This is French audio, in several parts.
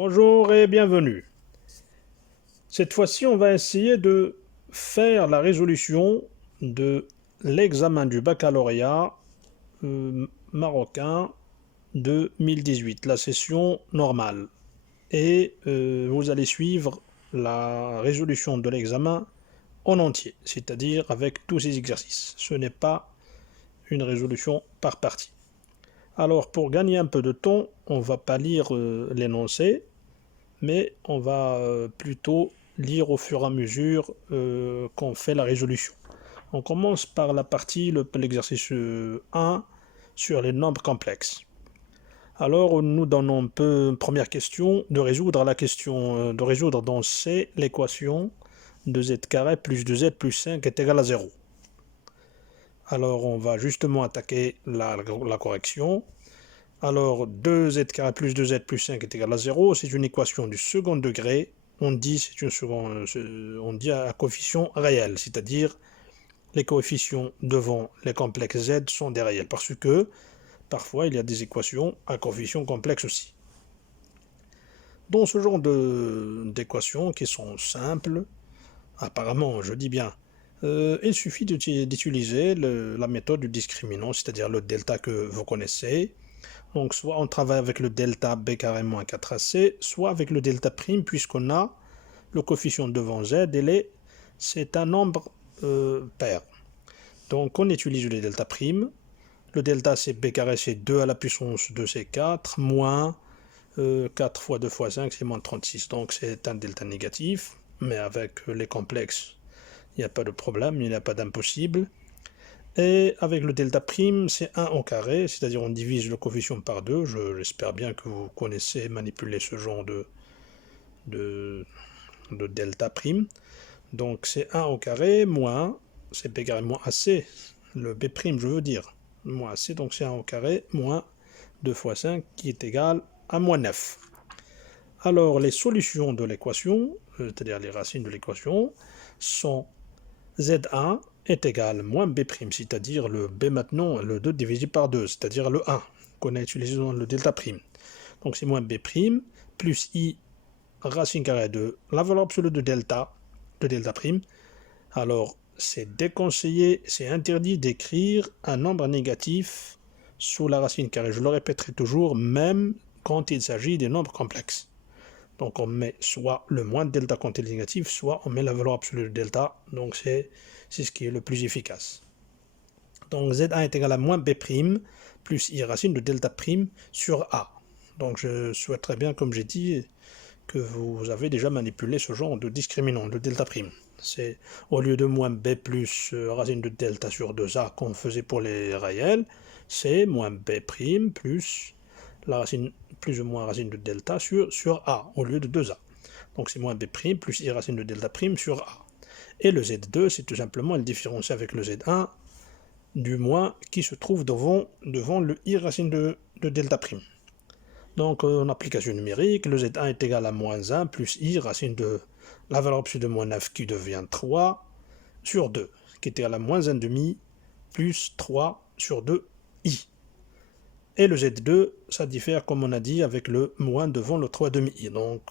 Bonjour et bienvenue. Cette fois-ci, on va essayer de faire la résolution de l'examen du baccalauréat marocain 2018, la session normale. Et vous allez suivre la résolution de l'examen en entier, c'est-à-dire avec tous ces exercices. Ce n'est pas une résolution par partie. Alors, pour gagner un peu de temps, on ne va pas lire l'énoncé, mais on va plutôt lire au fur et à mesure qu'on fait la résolution. On commence par la partie, l'exercice 1 sur les nombres complexes. Alors nous donnons un peu une première question de résoudre la question de résoudre dans C l'équation de z carré plus 2z plus 5 est égal à 0. Alors on va justement attaquer la correction. Alors 2z carré plus 2z plus 5 est égal à 0, c'est une équation du second degré. On dit à coefficient réel, c'est-à-dire les coefficients devant les complexes z sont des réels, parce que parfois il y a des équations à coefficients complexes aussi. Dans ce genre d'équations qui sont simples, apparemment je dis bien, il suffit d'utiliser la méthode du discriminant, c'est-à-dire le delta que vous connaissez. Donc soit on travaille avec le delta b carré moins 4ac, soit avec le delta prime, puisqu'on a le coefficient devant z, c'est un nombre pair. Donc on utilise le delta prime. Le delta c'est b carré, c'est 2 à la puissance de c4, moins 4 fois 2 fois 5, c'est moins 36. Donc c'est un delta négatif, mais avec les complexes, il n'y a pas de problème, il n'y a pas d'impossible. Et avec le delta prime, c'est 1 au carré, c'est-à-dire on divise le coefficient par 2. J'espère bien que vous connaissez manipuler ce genre de delta prime. Donc c'est 1 au carré moins, c'est b carré moins ac, le b prime je veux dire, moins ac, donc c'est 1 au carré moins 2 fois 5 qui est égal à moins 9. Alors les solutions de l'équation, c'est-à-dire les racines de l'équation, sont z1 est égal à moins b', c'est-à-dire le b maintenant, le 2 divisé par 2, c'est-à-dire le 1 qu'on a utilisé dans le delta prime. Donc c'est moins b' plus i racine carrée de la valeur absolue de delta prime. Alors c'est déconseillé, c'est interdit d'écrire un nombre négatif sous la racine carrée. Je le répéterai toujours, même quand il s'agit des nombres complexes. Donc on met soit le moins de delta quand il est négatif, soit on met la valeur absolue de delta. Donc c'est ce qui est le plus efficace. Donc z1 est égal à moins b' plus i racine de delta prime sur a. Donc je souhaiterais bien, comme j'ai dit, que vous avez déjà manipulé ce genre de discriminant, de delta prime. C'est au lieu de moins b plus racine de delta sur 2a qu'on faisait pour les réels, c'est moins b' plus la racine plus ou moins racine de delta sur a au lieu de 2a. Donc c'est moins b' plus i racine de delta prime sur a. Et le z2, c'est tout simplement le différentiel avec le z1 du moins qui se trouve devant le i racine de delta prime. Donc en application numérique, le z1 est égal à moins 1 plus i racine de la valeur absolue de moins 9 qui devient 3 sur 2, qui est égal à moins 1 demi plus 3 sur 2 i. Et le z2, ça diffère comme on a dit avec le moins devant le 3 demi i. Donc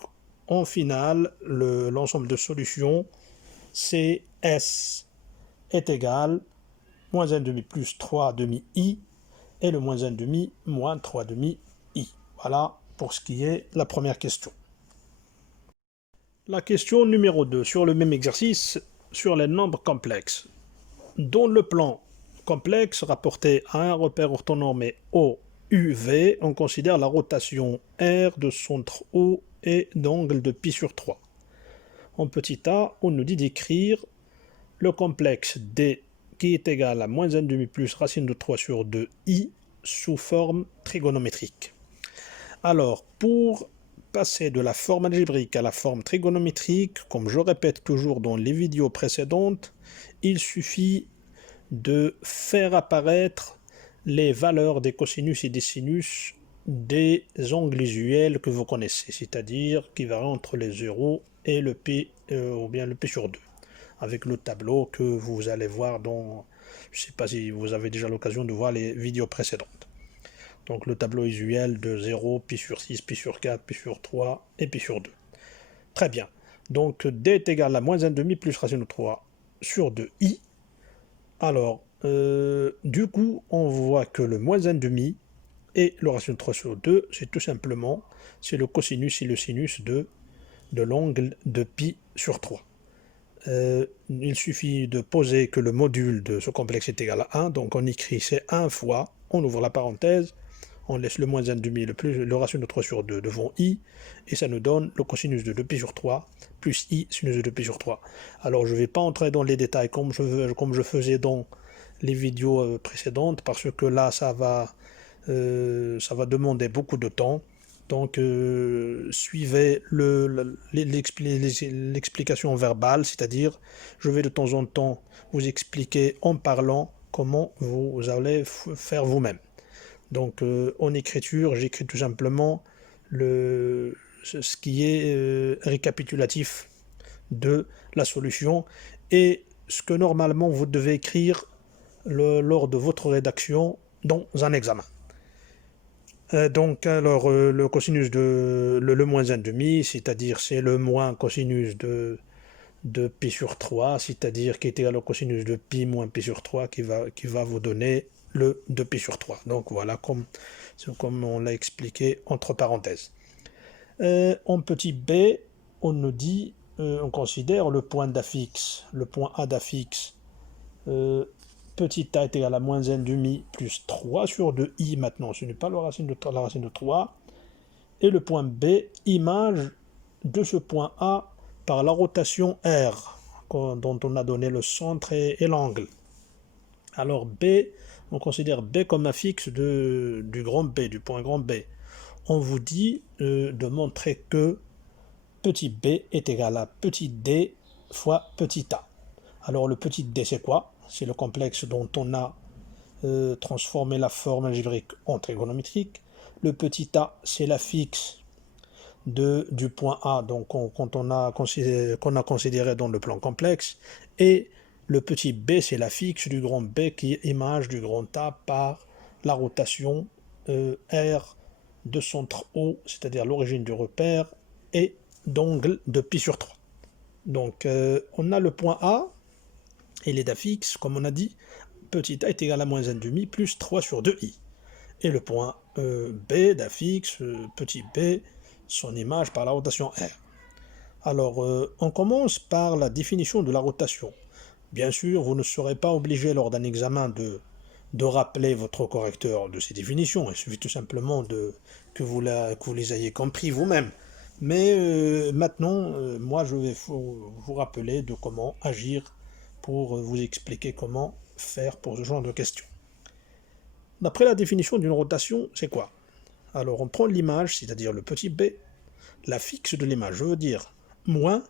en finale, l'ensemble de solutions CS est égal à moins 1 demi plus 3 demi i et le moins 1 demi moins 3 demi i. Voilà pour ce qui est la première question. La question numéro 2, sur le même exercice, sur les nombres complexes. Dans le plan complexe rapporté à un repère orthonormé OUV, on considère la rotation R de centre O et d'angle de pi sur 3. En petit a, on nous dit d'écrire le complexe D qui est égal à moins 1 demi plus racine de 3 sur 2 i sous forme trigonométrique. Alors, pour passer de la forme algébrique à la forme trigonométrique, comme je répète toujours dans les vidéos précédentes, il suffit de faire apparaître les valeurs des cosinus et des sinus des angles usuels que vous connaissez, c'est-à-dire qui varient entre les 0 et le p ou bien le p sur 2, avec le tableau que vous allez voir dans, je ne sais pas si vous avez déjà l'occasion de voir les vidéos précédentes. Donc le tableau usuel de 0, pi sur 6, pi sur 4, pi sur 3 et pi sur 2. Très bien. Donc d est égal à moins 1,5 plus racine de 3 sur 2i. Alors, du coup, on voit que le moins 1,5 et le racine de 3 sur 2, c'est tout simplement, c'est le cosinus et le sinus de l'angle de pi sur 3. Il suffit de poser que le module de ce complexe est égal à 1, donc on écrit c'est 1 fois, on ouvre la parenthèse, on laisse le moins 1,5, le racine de 3 sur 2 devant i, et ça nous donne le cosinus de 2pi sur 3, plus i sinus de 2pi sur 3. Alors je ne vais pas entrer dans les détails comme je faisais dans les vidéos précédentes, parce que là ça va demander beaucoup de temps. Donc suivez l'explication verbale, c'est-à-dire je vais de temps en temps vous expliquer en parlant comment vous allez faire vous-même. Donc en écriture, j'écris tout simplement ce qui est récapitulatif de la solution et ce que normalement vous devez écrire lors de votre rédaction dans un examen. Donc alors le cosinus de le moins 1,5, c'est-à-dire c'est le moins cosinus de pi sur 3, c'est-à-dire qui est égal au cosinus de pi moins pi sur 3 qui va vous donner le 2pi sur 3. Donc voilà comme on l'a expliqué entre parenthèses. En petit b, on nous dit, on considère le point d'affixe, le point A d'affixe, petit a est égal à moins 1,5 plus 3 sur 2i maintenant, ce n'est pas la racine de 3, et le point B, image de ce point A par la rotation R, dont on a donné le centre et l'angle. Alors B, on considère B comme affixe du grand B, du point grand B. On vous dit de montrer que petit b est égal à petit d fois petit a. Alors le petit d c'est quoi? C'est le complexe dont on a transformé la forme algébrique en trigonométrique. Le petit a c'est l'affixe du point A, donc qu'on a considéré dans le plan complexe, et le petit b c'est l'affixe du grand B qui est image du grand A par la rotation R de centre O, c'est-à-dire l'origine du repère, et d'angle de pi sur 3. Donc on a le point A, il est d'affixe, comme on a dit, petit a est égal à moins 1,5 plus 3 sur 2i. Et le point B d'affixe, petit b, son image par la rotation R. Alors, on commence par la définition de la rotation. Bien sûr, vous ne serez pas obligé lors d'un examen de rappeler votre correcteur de ces définitions. Il suffit tout simplement que vous les ayez compris vous-même. Mais maintenant, moi, je vais vous rappeler de comment agir pour vous expliquer comment faire pour ce genre de questions. D'après la définition d'une rotation, c'est quoi? Alors, on prend l'image, c'est-à-dire le petit b, la fixe de l'image, je veux dire, moins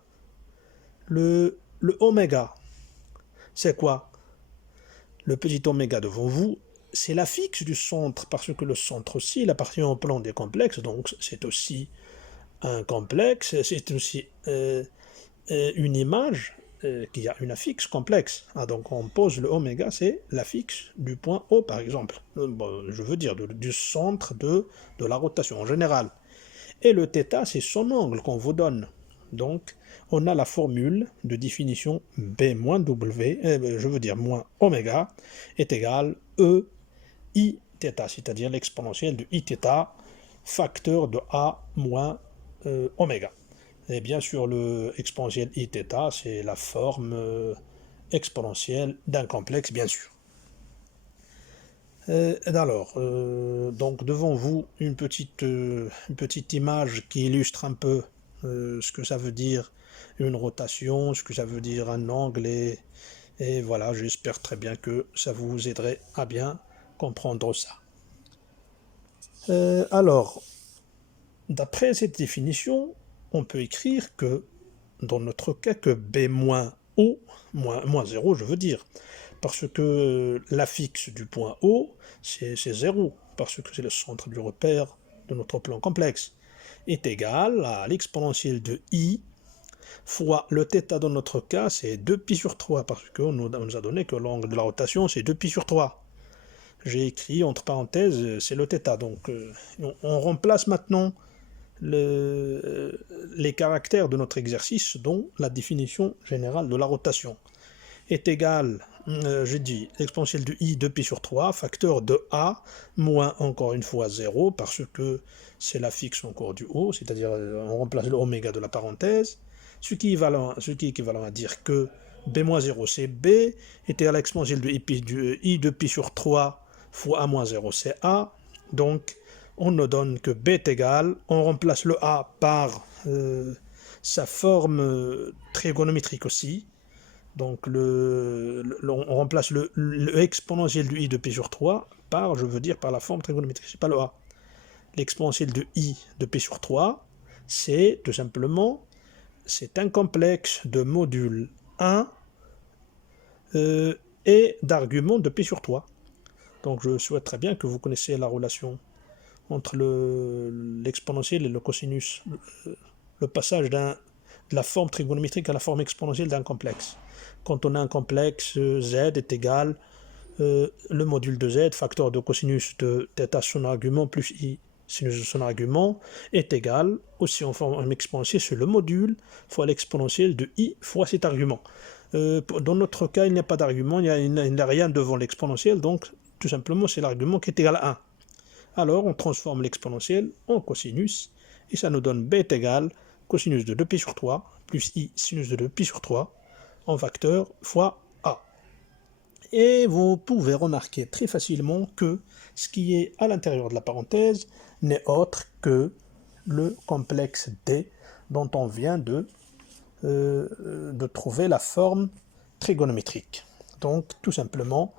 le oméga. C'est quoi? Le petit oméga devant vous, c'est la fixe du centre, parce que le centre aussi, il appartient au plan des complexes, donc c'est aussi un complexe, c'est aussi une image qui a une affixe complexe. Ah, donc on pose le oméga, c'est l'affixe du point O par exemple. Bon, je veux dire du centre de la rotation en général. Et le θ, c'est son angle qu'on vous donne. Donc on a la formule de définition B moins W, je veux dire moins oméga, est égal E I θ, c'est-à-dire l'exponentielle de Iθ, facteur de A moins oméga. Et bien sûr, le exponentiel Iθ, c'est la forme exponentielle d'un complexe, bien sûr. Alors, donc devant vous, une petite image qui illustre un peu ce que ça veut dire une rotation, ce que ça veut dire un angle, et voilà, j'espère très bien que ça vous aiderait à bien comprendre ça. Alors, d'après cette définition, on peut écrire que, dans notre cas, que B moins O, moins 0, je veux dire, parce que l'affixe du point O, c'est 0, parce que c'est le centre du repère de notre plan complexe, est égal à l'exponentielle de I fois le θ dans notre cas, c'est 2pi sur 3, parce qu'on nous a donné que l'angle de la rotation, c'est 2pi sur 3. j'ai écrit entre parenthèses, c'est le θ. Donc on remplace maintenant les caractères de notre exercice, dont la définition générale de la rotation est égale, j'ai dit, l'exponentielle de i de pi sur 3, facteur de a, moins encore une fois 0, parce que c'est la fixe encore du haut, c'est-à-dire on remplace le oméga de la parenthèse, ce qui est équivalent à dire que b-0 c'est b, est égal à l'exponentielle de i de pi sur 3 fois a moins 0 c'est a, donc on ne donne que b est égal, on remplace le a par sa forme trigonométrique aussi, donc on remplace le exponentiel de i de pi sur 3 par, je veux dire, par la forme trigonométrique, c'est pas le a. L'exponentiel de i de pi sur 3, c'est tout simplement, c'est un complexe de module 1 et d'arguments de pi sur 3. Donc je souhaite très bien que vous connaissiez la relation entre l'exponentiel et le cosinus, le passage de la forme trigonométrique à la forme exponentielle d'un complexe. Quand on a un complexe, z est égal, le module de z, facteur de cosinus de θ son argument plus i sinus de son argument, est égal, aussi en forme exponentielle, c'est le module fois l'exponentielle de i fois cet argument. Dans notre cas, il n'y a pas d'argument, il n'y a rien devant l'exponentielle, donc tout simplement c'est l'argument qui est égal à 1. Alors on transforme l'exponentielle en cosinus, et ça nous donne b est égal cosinus de 2pi sur 3 plus i sinus de 2pi sur 3 en facteur fois a. Et vous pouvez remarquer très facilement que ce qui est à l'intérieur de la parenthèse n'est autre que le complexe D dont on vient de trouver la forme trigonométrique. Donc tout simplement,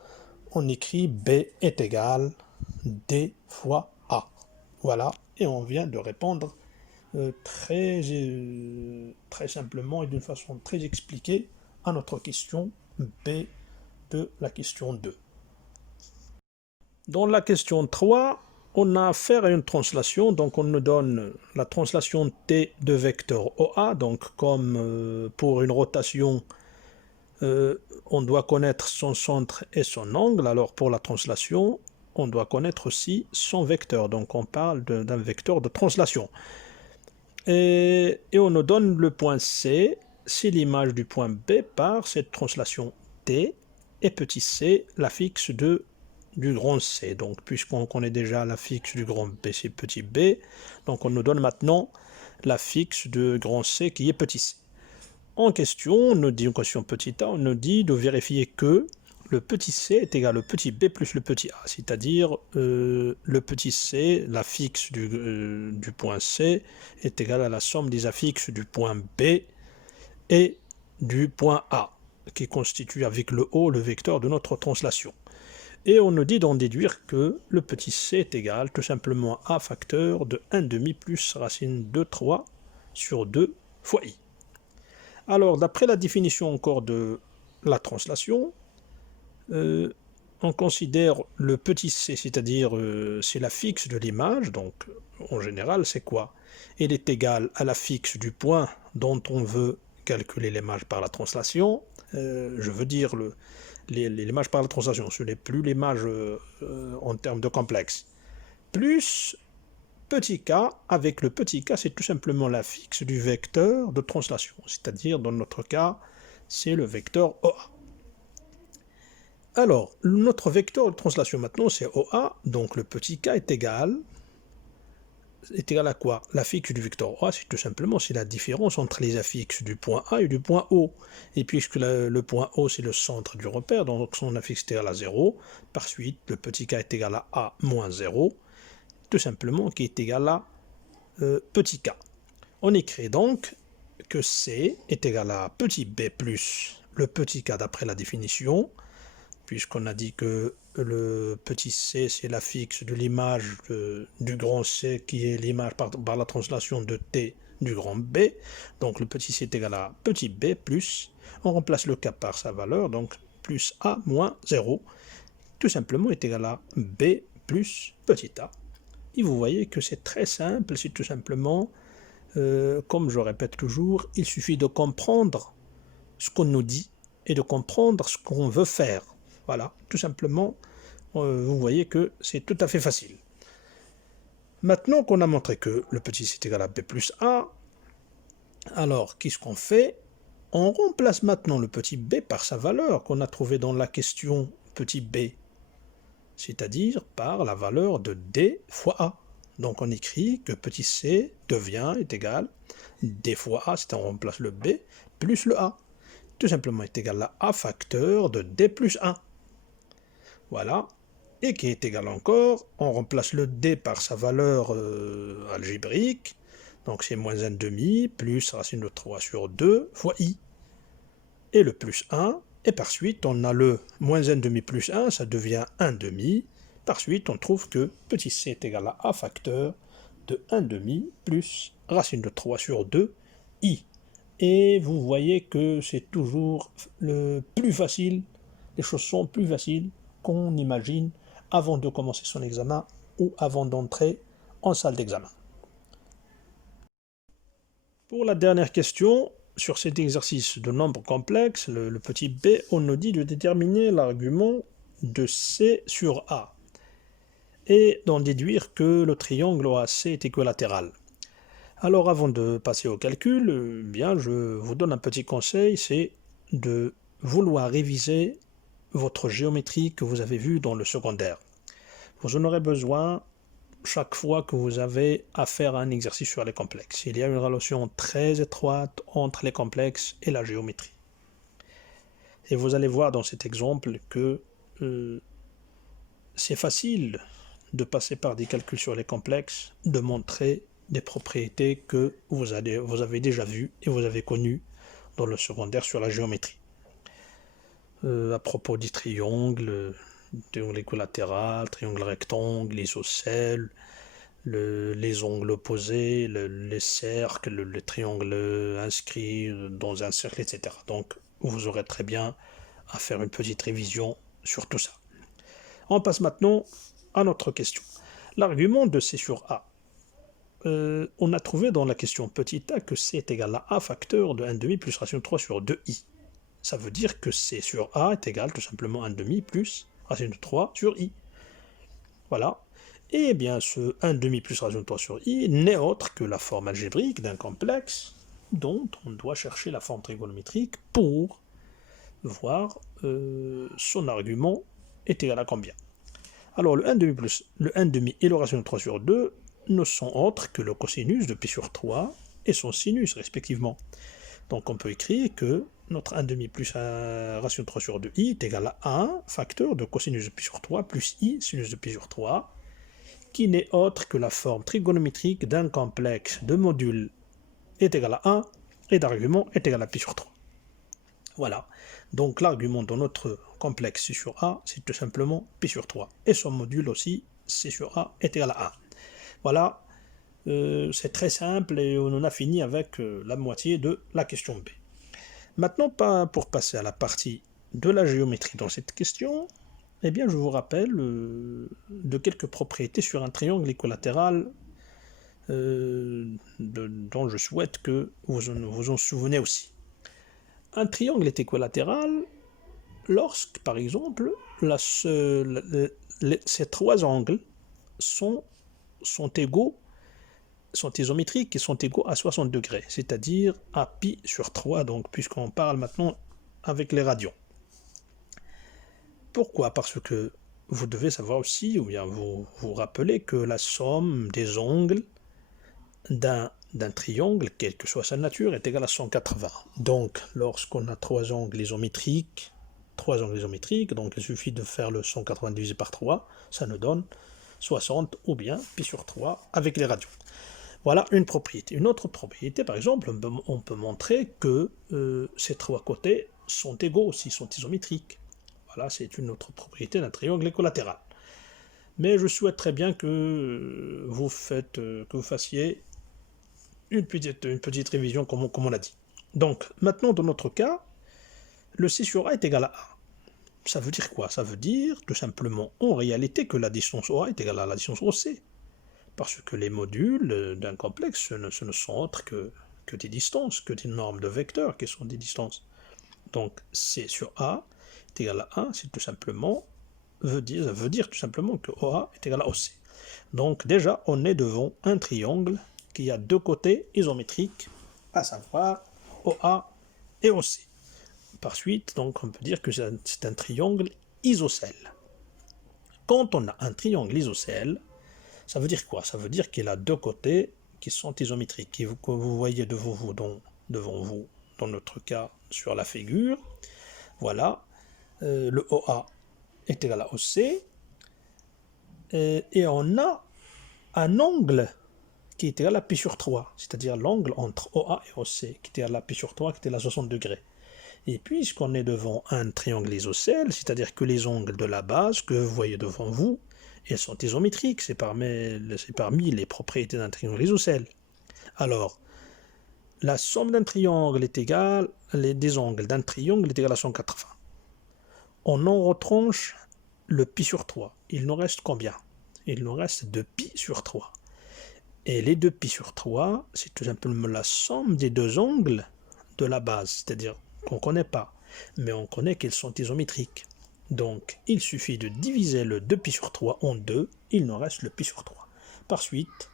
on écrit B est égal D fois A. Voilà, et on vient de répondre très simplement et d'une façon très expliquée à notre question B de la question 2. Dans la question 3, on a affaire à une translation, donc on nous donne la translation T de vecteur OA, donc comme pour une rotation, on doit connaître son centre et son angle, alors pour la translation, on doit connaître aussi son vecteur, donc on parle d'un vecteur de translation. Et on nous donne le point C, c'est l'image du point B par cette translation T, et petit c, l'affixe du grand C. Donc, puisqu'on connaît déjà l'affixe du grand B, c'est petit b, donc on nous donne maintenant l'affixe du grand C qui est petit c. En question, on nous dit, en question petit a, on nous dit de vérifier que le petit c est égal au petit b plus le petit a, c'est-à-dire le petit c, l'affixe du point C, est égal à la somme des affixes du point B et du point A, qui constitue avec le haut le vecteur de notre translation. Et on nous dit d'en déduire que le petit c est égal tout simplement à facteur de 1/2 plus racine de 3 sur 2 fois i. Alors, d'après la définition encore de la translation, on considère le petit c, c'est-à-dire c'est l'affixe de l'image, donc en général c'est quoi? Il est égal à l'affixe du point dont on veut calculer l'image par la translation, je veux dire l'image par la translation, ce n'est plus l'image en termes de complexe, plus petit k, avec le petit k c'est tout simplement l'affixe du vecteur de translation, c'est-à-dire dans notre cas c'est le vecteur OA. Alors, notre vecteur de translation maintenant c'est OA, donc le petit k est égal à quoi? L'affixe du vecteur A, c'est tout simplement la différence entre les affixes du point A et du point O. Et puisque le point O, c'est le centre du repère, donc son affixe est égal à 0, par suite, le petit k est égal à A moins 0, tout simplement qui est égal à petit k. On écrit donc que C est égal à petit b plus le petit k d'après la définition, puisqu'on a dit que le petit c, c'est l'affixe de l'image du grand C, qui est l'image par la translation de T du grand B. Donc le petit c est égal à petit b plus, on remplace le k par sa valeur, donc plus A moins 0, tout simplement est égal à B plus petit a. Et vous voyez que c'est très simple, c'est tout simplement, comme je répète toujours, il suffit de comprendre ce qu'on nous dit et de comprendre ce qu'on veut faire. Voilà, tout simplement, vous voyez que c'est tout à fait facile. Maintenant qu'on a montré que le petit c est égal à b plus a, alors qu'est-ce qu'on fait? On remplace maintenant le petit b par sa valeur qu'on a trouvée dans la question petit b, c'est-à-dire par la valeur de d fois a. Donc on écrit que petit c est égal d fois a, c'est-à-dire on remplace le b, plus le a. Tout simplement est égal à a facteur de d plus 1. Voilà. Et qui est égal encore, on remplace le d par sa valeur algébrique, donc c'est moins 1 demi plus racine de 3 sur 2 fois i. Et le plus 1, et par suite on a le moins 1 demi plus 1, ça devient 1 demi. Par suite on trouve que petit c est égal à a facteur de 1 demi plus racine de 3 sur 2 i. Et vous voyez que c'est toujours le plus facile, les choses sont plus faciles qu'on imagine avant de commencer son examen ou avant d'entrer en salle d'examen. Pour la dernière question, sur cet exercice de nombre complexe, le petit b, on nous dit de déterminer l'argument de c sur a et d'en déduire que le triangle OAC est équilatéral. Alors avant de passer au calcul, bien je vous donne un petit conseil, c'est de vouloir réviser votre géométrie que vous avez vue dans le secondaire. Vous en aurez besoin chaque fois que vous avez affaire à un exercice sur les complexes. Il y a une relation très étroite entre les complexes et la géométrie. Et vous allez voir dans cet exemple que c'est facile de passer par des calculs sur les complexes, de montrer des propriétés que vous avez déjà vues et vous avez connues dans le secondaire sur la géométrie. À propos des triangles, triangle équilatéral, triangle rectangle, isocèle, les angles opposés, les cercles, les triangles inscrits dans un cercle, etc. Donc vous aurez très bien à faire une petite révision sur tout ça. On passe maintenant à notre question. L'argument de C sur A. On a trouvé dans la question petit a que C est égal à A facteur de 1 demi plus racine de 3 sur 2i. Ça veut dire que C sur A est égal tout simplement à 1 demi plus racine de 3 sur i. Voilà. Et bien ce 1 demi plus racine de 3 sur i n'est autre que la forme algébrique d'un complexe dont on doit chercher la forme trigonométrique pour voir son argument est égal à combien. Alors le 1 demi plus le 1 demi et le racine de 3 sur 2 ne sont autres que le cosinus de pi sur 3 et son sinus respectivement. Donc on peut écrire que notre 1 demi plus racine de 3 sur 2i est égal à 1 facteur de cosinus de pi sur 3 plus i sinus de pi sur 3, qui n'est autre que la forme trigonométrique d'un complexe de modules est égal à 1 et d'argument est égal à pi sur 3. Voilà. Donc l'argument de notre complexe C sur A, c'est tout simplement pi sur 3. Et son module aussi, C sur A, est égal à 1. Voilà, c'est très simple et on en a fini avec la moitié de la question B. Maintenant, pour passer à la partie de la géométrie dans cette question, eh bien, je vous rappelle de quelques propriétés sur un triangle équilatéral dont je souhaite que vous en souvenez aussi. Un triangle est équilatéral lorsque, par exemple, ces trois angles sont égaux, sont isométriques et sont égaux à 60 degrés, c'est-à-dire à pi sur 3, donc puisqu'on parle maintenant avec les radians. Pourquoi? Parce que vous devez savoir aussi, ou bien vous rappeler que la somme des angles d'un triangle, quelle que soit sa nature, est égale à 180. Donc, lorsqu'on a trois angles isométriques, donc il suffit de faire le 180 divisé par 3, ça nous donne 60 ou bien pi sur 3 avec les radians. Voilà une propriété. Une autre propriété, par exemple, on peut montrer que ces trois côtés sont égaux aussi, sont isométriques. Voilà, c'est une autre propriété d'un triangle équilatéral. Mais je souhaite très bien que vous fassiez une petite révision comme on l'a dit. Donc, maintenant, dans notre cas, le C sur A est égal à 1. Ça veut dire quoi? Ça veut dire tout simplement en réalité que la distance OA est égale à la distance OC. Parce que les modules d'un complexe ce ne sont autres que des distances, que des normes de vecteurs qui sont des distances. Donc C sur A est égal à 1, c'est tout simplement veut dire tout simplement que OA est égal à OC. Donc déjà, on est devant un triangle qui a deux côtés isométriques, à savoir OA et OC. Par suite, donc, on peut dire que c'est un triangle isocèle. Quand on a un triangle isocèle, ça veut dire quoi? Ça veut dire qu'il a deux côtés qui sont isométriques, que vous voyez devant vous, dans notre cas, sur la figure. Voilà, le OA est égal à OC, et on a un angle qui est égal à pi sur 3, c'est-à-dire l'angle entre OA et OC, qui est égal à pi sur 3, qui est égal à 60 degrés. Et puisqu'on est devant un triangle isocèle, c'est-à-dire que les angles de la base que vous voyez devant vous, ils sont isométriques, c'est parmi les propriétés d'un triangle isocèle. Alors, la somme d'un triangle est égale, des angles d'un triangle est égale à 180. On en retranche le pi sur 3. Il nous reste combien? Il nous reste 2 pi sur 3. Et les 2 pi sur 3, c'est tout simplement la somme des deux angles de la base, c'est-à-dire qu'on ne connaît pas, mais on connaît qu'ils sont isométriques. Donc, il suffit de diviser le 2π sur 3 en 2, il nous reste le π sur 3. Par suite,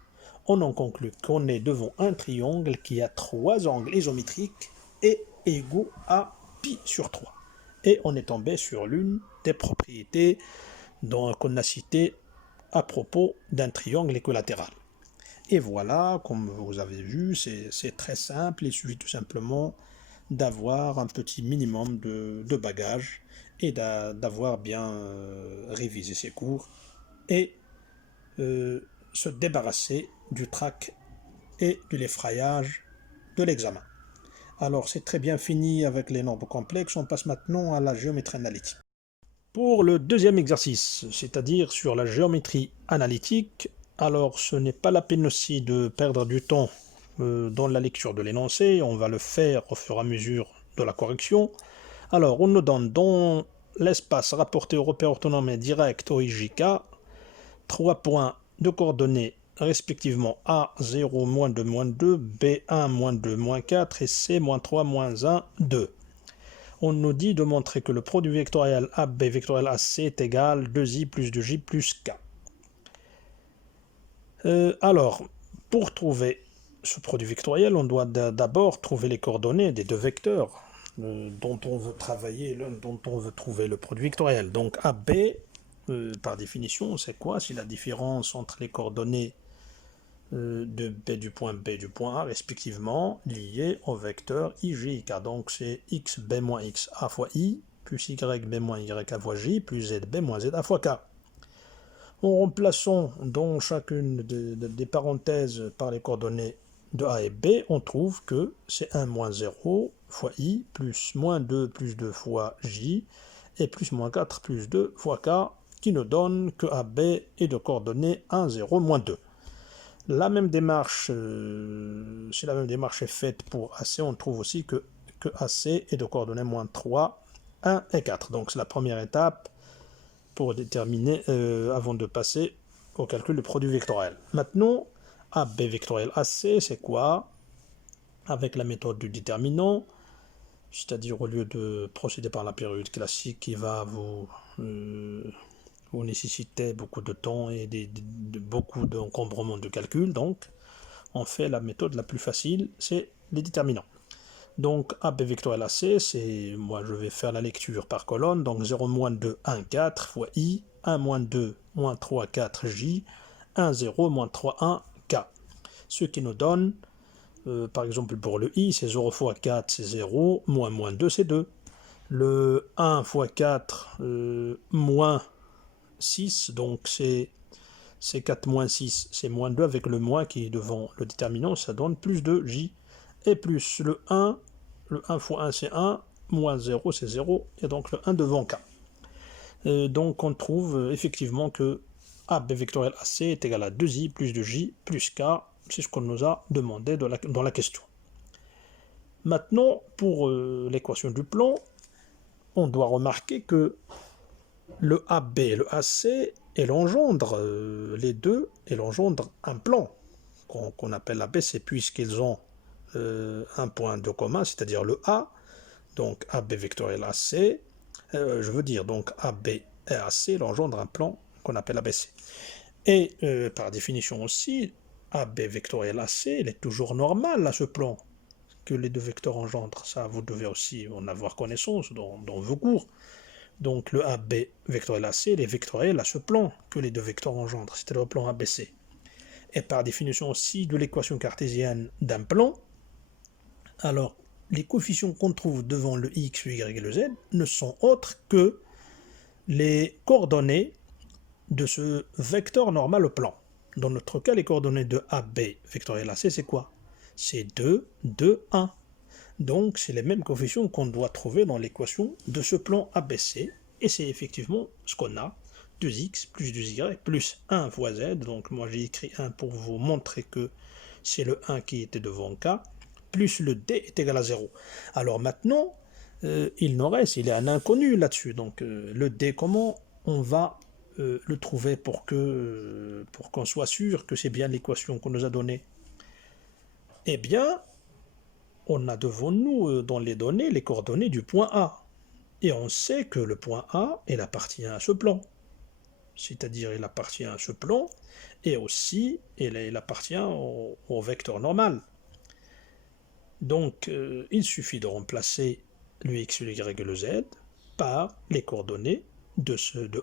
on en conclut qu'on est devant un triangle qui a trois angles isométriques et égaux à π sur 3. Et on est tombé sur l'une des propriétés qu'on a citées à propos d'un triangle équilatéral. Et voilà, comme vous avez vu, c'est très simple, il suffit tout simplement d'avoir un petit minimum de bagages et d'avoir bien révisé ses cours et se débarrasser du trac et de l'effrayage de l'examen. Alors c'est très bien fini avec les nombres complexes, on passe maintenant à la géométrie analytique. Pour le deuxième exercice, c'est-à-dire sur la géométrie analytique, alors ce n'est pas la peine aussi de perdre du temps dans la lecture de l'énoncé, on va le faire au fur et à mesure de la correction. Alors on nous donne dans l'espace rapporté au repère orthonormé direct OIJK 3 points de coordonnées respectivement A0, -2, -2, B1, -2, -4 et C, -3, -1, 2. On nous dit de montrer que le produit vectoriel AB vectoriel AC est égal 2i plus 2j plus k. Alors, pour trouver ce produit vectoriel, on doit d'abord trouver les coordonnées des deux vecteurs dont on veut travailler, dont on veut trouver le produit vectoriel. Donc AB, par définition, c'est quoi? C'est la différence entre les coordonnées de B du point A respectivement liées au vecteur IJK. Donc c'est xb moins x a fois i plus yb moins y a fois j plus zb moins z a fois k. En remplaçant dans chacune des parenthèses par les coordonnées de A et B, on trouve que c'est 1 moins 0 fois i plus moins 2 plus 2 fois j et plus moins 4 plus 2 fois k qui nous donne que AB est de coordonnées 1, 0, moins 2. La même démarche, si la même démarche est faite pour AC, on trouve aussi que AC est de coordonnées moins 3, 1 et 4. Donc c'est la première étape pour déterminer, avant de passer au calcul du produit vectoriel. Maintenant, AB vectoriel AC, c'est quoi? Avec la méthode du déterminant, c'est-à-dire au lieu de procéder par la période classique qui va vous nécessiter beaucoup de temps et beaucoup d'encombrement de calcul, donc on fait la méthode la plus facile, c'est les déterminants. Donc AB vectoriel AC, c'est, moi je vais faire la lecture par colonne, donc 0, moins 2, 1, 4 fois I, 1, moins 2, moins 3, 4, J, 1, 0, moins 3, 1, K. Ce qui nous donne, par exemple pour le I, c'est 0 fois 4, c'est 0, moins 2, c'est 2. Le 1 fois 4, moins 6, donc c'est 4 moins 6, c'est moins 2 avec le moins qui est devant le déterminant, ça donne plus de J, et plus le 1 fois 1 c'est 1, moins 0 c'est 0, et donc le 1 devant K. Donc on trouve effectivement que AB vectoriel AC est égal à 2i plus 2j plus K, c'est ce qu'on nous a demandé dans la question. Maintenant, pour l'équation du plan, on doit remarquer que le AB et le AC, elle engendre, les deux, elle engendre un plan qu'on appelle ABC puisqu'ils ont un point de commun, c'est-à-dire le A, donc AB vectoriel AC, je veux dire donc AB AC, il engendre un plan qu'on appelle ABC. Et par définition aussi, AB vectoriel AC, il est toujours normal à ce plan que les deux vecteurs engendrent. Ça, vous devez aussi en avoir connaissance dans vos cours. Donc le AB vectoriel AC, il est vectoriel à ce plan que les deux vecteurs engendrent, c'est-à-dire le plan ABC. Et par définition aussi de l'équation cartésienne d'un plan, alors les coefficients qu'on trouve devant le x, le y et le z ne sont autres que les coordonnées de ce vecteur normal au plan. Dans notre cas, les coordonnées de AB vectoriel AC, c'est quoi? C'est 2, 2, 1. Donc, c'est les mêmes coefficients qu'on doit trouver dans l'équation de ce plan ABC. Et c'est effectivement ce qu'on a. 2x plus 2y plus 1 fois z. Donc, moi, j'ai écrit 1 pour vous montrer que c'est le 1 qui était devant K. Plus le D est égal à 0. Alors maintenant, il nous reste, il y a un inconnu là-dessus. Donc, le D, comment on va le trouver pour qu'on soit sûr que c'est bien l'équation qu'on nous a donnée? Eh bien, on a devant nous, dans les données, les coordonnées du point A. Et on sait que le point A, il appartient à ce plan. C'est-à-dire, il appartient à ce plan, et aussi, il appartient au vecteur normal. Donc, il suffit de remplacer le x, le y et le z par les coordonnées de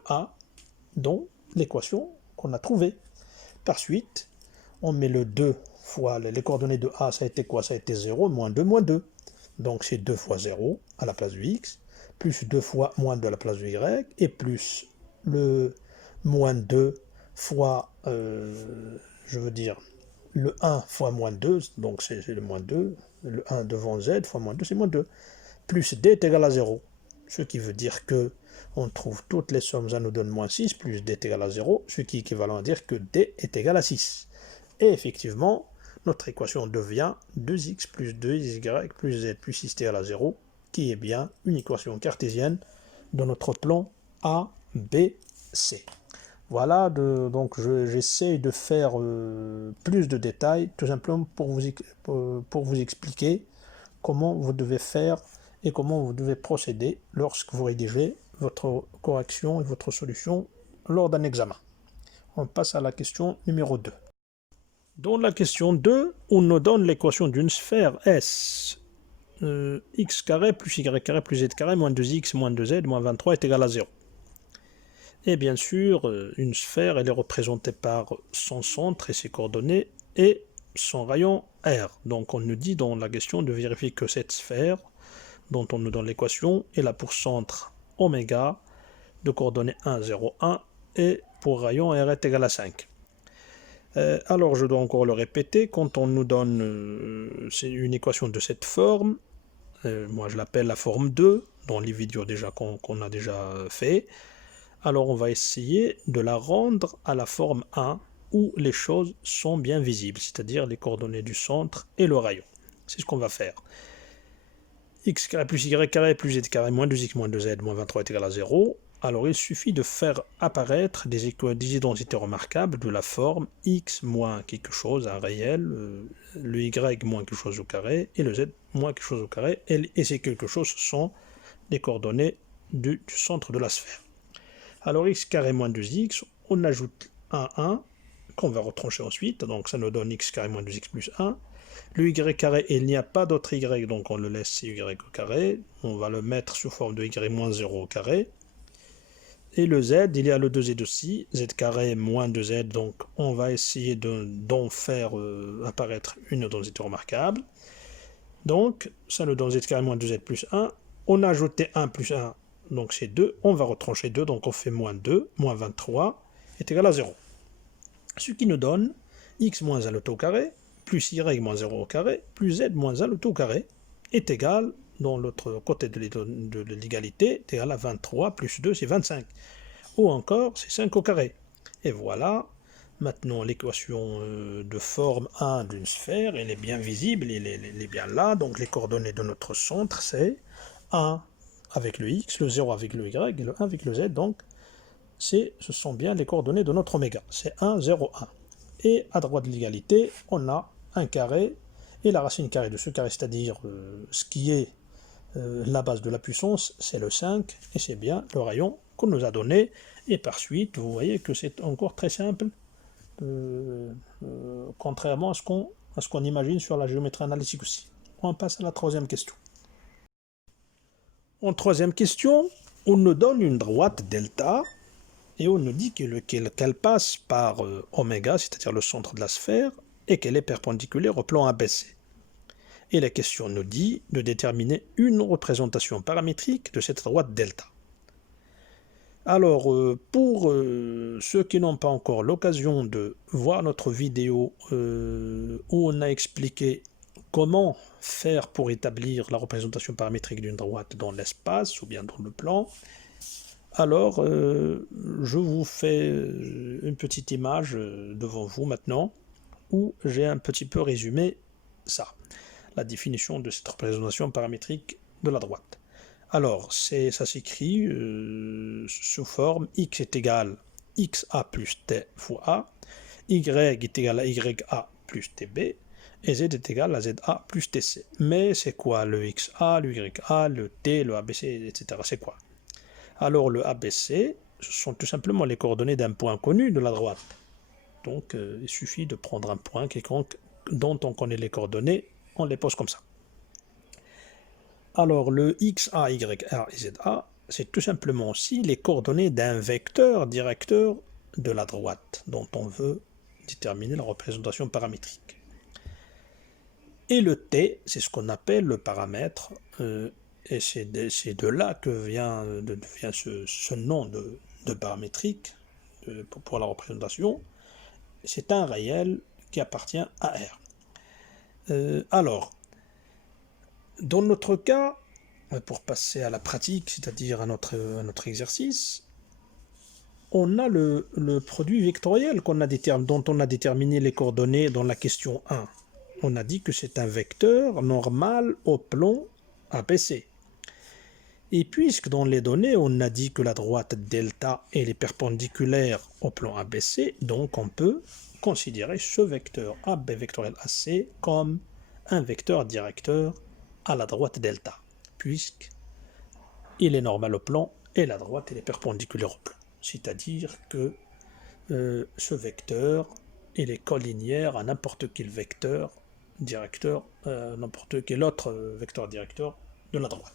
A dans l'équation qu'on a trouvée. Par suite, on met le 2 fois les coordonnées de A, ça a été quoi? Ça a été 0, moins 2, moins 2. Donc c'est 2 fois 0 à la place du x, plus 2 fois moins 2 à la place du y, et plus le moins 2 fois, je veux dire, le 1 fois moins 2, donc c'est le moins 2, le 1 devant z fois moins 2, c'est moins 2, plus d est égal à 0. Ce qui veut dire que on trouve toutes les sommes, ça nous donne moins 6, plus d est égal à 0, ce qui est équivalent à dire que d est égal à 6. Et effectivement, notre équation devient 2x plus 2y plus z plus 6 est égal à 0, qui est bien une équation cartésienne de notre plan ABC. Voilà, donc j'essaie de faire plus de détails, tout simplement pour vous expliquer comment vous devez faire et comment vous devez procéder lorsque vous rédigez votre correction et votre solution lors d'un examen. On passe à la question numéro 2. Dans la question 2, on nous donne l'équation d'une sphère S. X carré plus y carré plus z carré moins 2x moins 2z moins 23 est égal à 0. Et bien sûr, une sphère, elle est représentée par son centre et ses coordonnées et son rayon R. Donc on nous dit dans la question de vérifier que cette sphère, dont on nous donne l'équation, elle a pour centre oméga de coordonnées 1, 0, 1 et pour rayon R est égal à 5. Alors je dois encore le répéter, quand on nous donne une équation de cette forme, moi je l'appelle la forme 2, dans les vidéos déjà qu'on a déjà fait, alors on va essayer de la rendre à la forme 1, où les choses sont bien visibles, c'est-à-dire les coordonnées du centre et le rayon. C'est ce qu'on va faire. X carré plus y carré plus z carré moins 2x moins 2z moins 23 est égal à 0. Alors il suffit de faire apparaître des identités remarquables de la forme x moins quelque chose, un réel, le y moins quelque chose au carré, et le z moins quelque chose au carré, et ces quelque chose sont les coordonnées du centre de la sphère. Alors x carré moins 2x, on ajoute un 1, qu'on va retrancher ensuite, donc ça nous donne x carré moins 2x plus 1. Le y carré, il n'y a pas d'autre y, donc on le laisse y au carré, on va le mettre sous forme de y moins 0 au carré. Et le z, il y a le 2z aussi, z carré moins 2z, donc on va essayer d'en faire apparaître une densité remarquable. Donc ça nous donne z carré moins 2z plus 1, on a ajouté 1 plus 1, donc c'est 2, on va retrancher 2, donc on fait moins 2, moins 23, est égal à 0. Ce qui nous donne x moins 1 au carré, plus y moins 0 au carré, plus z moins 1 au carré, est égal, dans l'autre côté de l'égalité, est égal à 23, plus 2 c'est 25. Ou encore, c'est 5 au carré. Et voilà, maintenant l'équation de forme 1 d'une sphère, elle est bien visible, elle est bien là, donc les coordonnées de notre centre, c'est 1 avec le x, le 0 avec le y et le 1 avec le z, donc ce sont bien les coordonnées de notre oméga, c'est 1, 0, 1. Et à droite de l'égalité, on a un carré, et la racine carrée de ce carré, c'est-à-dire ce qui est la base de la puissance, c'est le 5, et c'est bien le rayon qu'on nous a donné. Et par suite, vous voyez que c'est encore très simple, contrairement à ce qu'on imagine sur la géométrie analytique aussi. On passe à la troisième question. En troisième question, on nous donne une droite delta et on nous dit qu'elle passe par oméga, c'est-à-dire le centre de la sphère, et qu'elle est perpendiculaire au plan ABC. Et la question nous dit de déterminer une représentation paramétrique de cette droite delta. Alors, pour ceux qui n'ont pas encore l'occasion de voir notre vidéo où on a expliqué comment faire pour établir la représentation paramétrique d'une droite dans l'espace ou bien dans le plan, alors je vous fais une petite image devant vous maintenant où j'ai un petit peu résumé ça, la définition de cette représentation paramétrique de la droite. Alors, ça s'écrit sous forme x est égal à xa plus t fois a, y est égal à ya plus tb, et z est égal à za plus tc. Mais c'est quoi le xa, le ya, le t, le abc, etc. C'est quoi? Alors, le abc, ce sont tout simplement les coordonnées d'un point connu de la droite. Donc, il suffit de prendre un point quelconque dont on connaît les coordonnées, on les pose comme ça. Alors, le xa, ya et za, c'est tout simplement aussi les coordonnées d'un vecteur directeur de la droite, dont on veut déterminer la représentation paramétrique. Et le t, c'est ce qu'on appelle le paramètre, et c'est de là que vient ce nom de paramétrique pour la représentation. C'est un réel qui appartient à R. Alors, dans notre cas, pour passer à la pratique, c'est-à-dire à notre exercice, on a le produit vectoriel dont on a déterminé les coordonnées dans la question 1. On a dit que c'est un vecteur normal au plan ABC. Et puisque dans les données, on a dit que la droite delta elle est perpendiculaire au plan ABC, donc on peut considérer ce vecteur AB vectoriel AC comme un vecteur directeur à la droite delta, puisqu'il est normal au plan et la droite elle est perpendiculaire au plan. C'est-à-dire que ce vecteur il est collinéaire à n'importe quel vecteur directeur, n'importe quel autre vecteur directeur de la droite.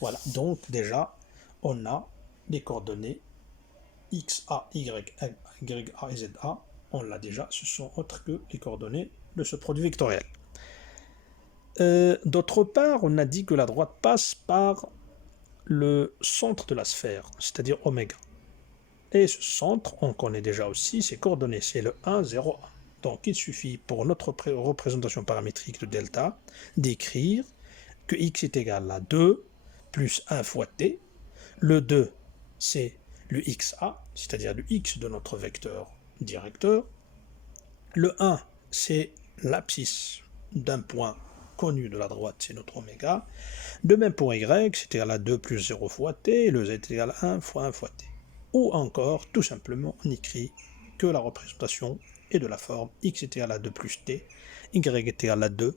Voilà, donc déjà, on a les coordonnées x, a, y, a et z, a. On l'a déjà, ce sont autres que les coordonnées de ce produit vectoriel. D'autre part, on a dit que la droite passe par le centre de la sphère, c'est-à-dire oméga. Et ce centre, on connaît déjà aussi ses coordonnées, c'est le 1, 0, 1. Donc il suffit pour notre représentation paramétrique de delta d'écrire que x est égal à 2 plus 1 fois t. Le 2, c'est le xa, c'est-à-dire le x de notre vecteur directeur. Le 1, c'est l'abscisse d'un point connu de la droite, c'est notre oméga. De même pour y, c'est égal à 2 plus 0 fois t, et le z est égal à 1 fois t. Ou encore, tout simplement, on écrit que la représentation est de la forme x est égal à 2 plus t, y est égal à 2,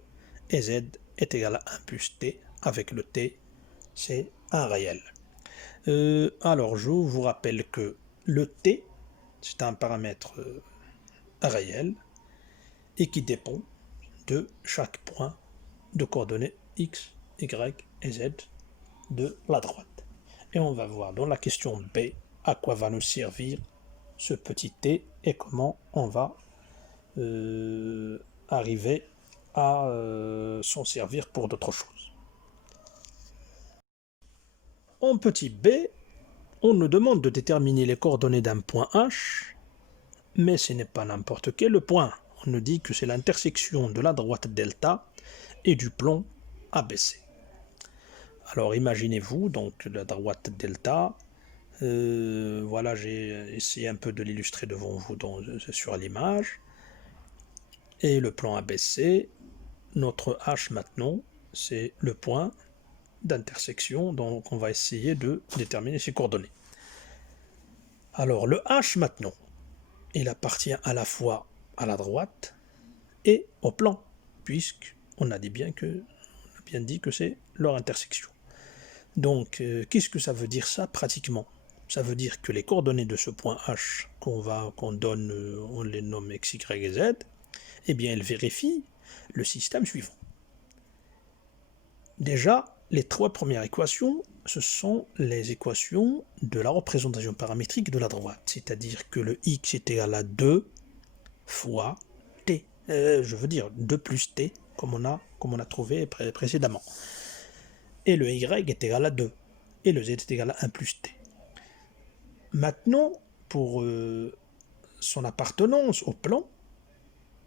et z est égal à 1 plus t, avec le t, c'est un réel. Alors, je vous rappelle que le t, c'est un paramètre réel, et qui dépend de chaque point de coordonnées x, y et z de la droite. Et on va voir dans la question B à quoi va nous servir ce petit t et comment on va arriver à s'en servir pour d'autres choses. En petit b, on nous demande de déterminer les coordonnées d'un point H, mais ce n'est pas n'importe quel point. On nous dit que c'est l'intersection de la droite delta et du plan ABC. Alors imaginez-vous donc la droite delta. Voilà, j'ai essayé un peu de l'illustrer devant vous sur l'image. Et le plan ABC, notre H maintenant, c'est le point d'intersection, donc on va essayer de déterminer ses coordonnées. Alors le H maintenant, il appartient à la fois à la droite et au plan, puisqu'on a bien dit que c'est leur intersection. Donc qu'est-ce que ça veut dire ça pratiquement? Ça veut dire que les coordonnées de ce point H qu'on donne, on les nomme x, y et z, eh bien elles vérifient le système suivant. Déjà, les trois premières équations, ce sont les équations de la représentation paramétrique de la droite, c'est-à-dire que le x est égal à 2 fois t, je veux dire 2 plus t, comme on a trouvé précédemment. Et le y est égal à 2, et le z est égal à 1 plus t. Maintenant, pour son appartenance au plan,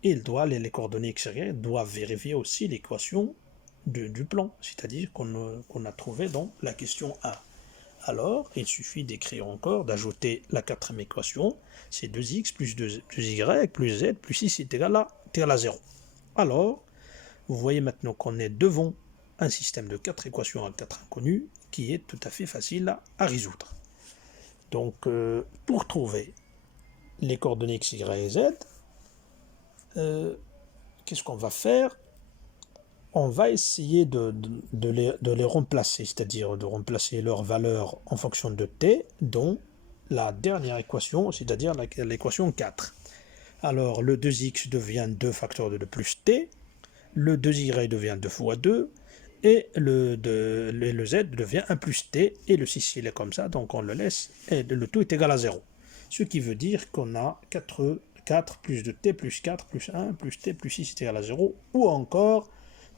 les coordonnées x, y doivent vérifier aussi l'équation du plan, c'est-à-dire qu'on a trouvé dans la question 1. Alors, il suffit d'écrire encore, d'ajouter la quatrième équation, c'est 2x plus 2y plus z plus 6 est égal à 0. Alors, vous voyez maintenant qu'on est devant un système de 4 équations à 4 inconnues qui est tout à fait facile à résoudre. Donc, pour trouver les coordonnées x, y et z, qu'est-ce qu'on va faire? On va essayer de les remplacer, c'est-à-dire de remplacer leur valeur en fonction de t dans la dernière équation, c'est-à-dire l'équation 4. Alors, le 2x devient 2 facteur de 2 plus t, le 2y devient 2 fois 2, et le z devient 1 plus t, et le 6 il est comme ça, donc on le laisse, et le tout est égal à 0. Ce qui veut dire qu'on a 4 plus 2t plus 4 plus 1 plus t plus 6 est égal à 0, ou encore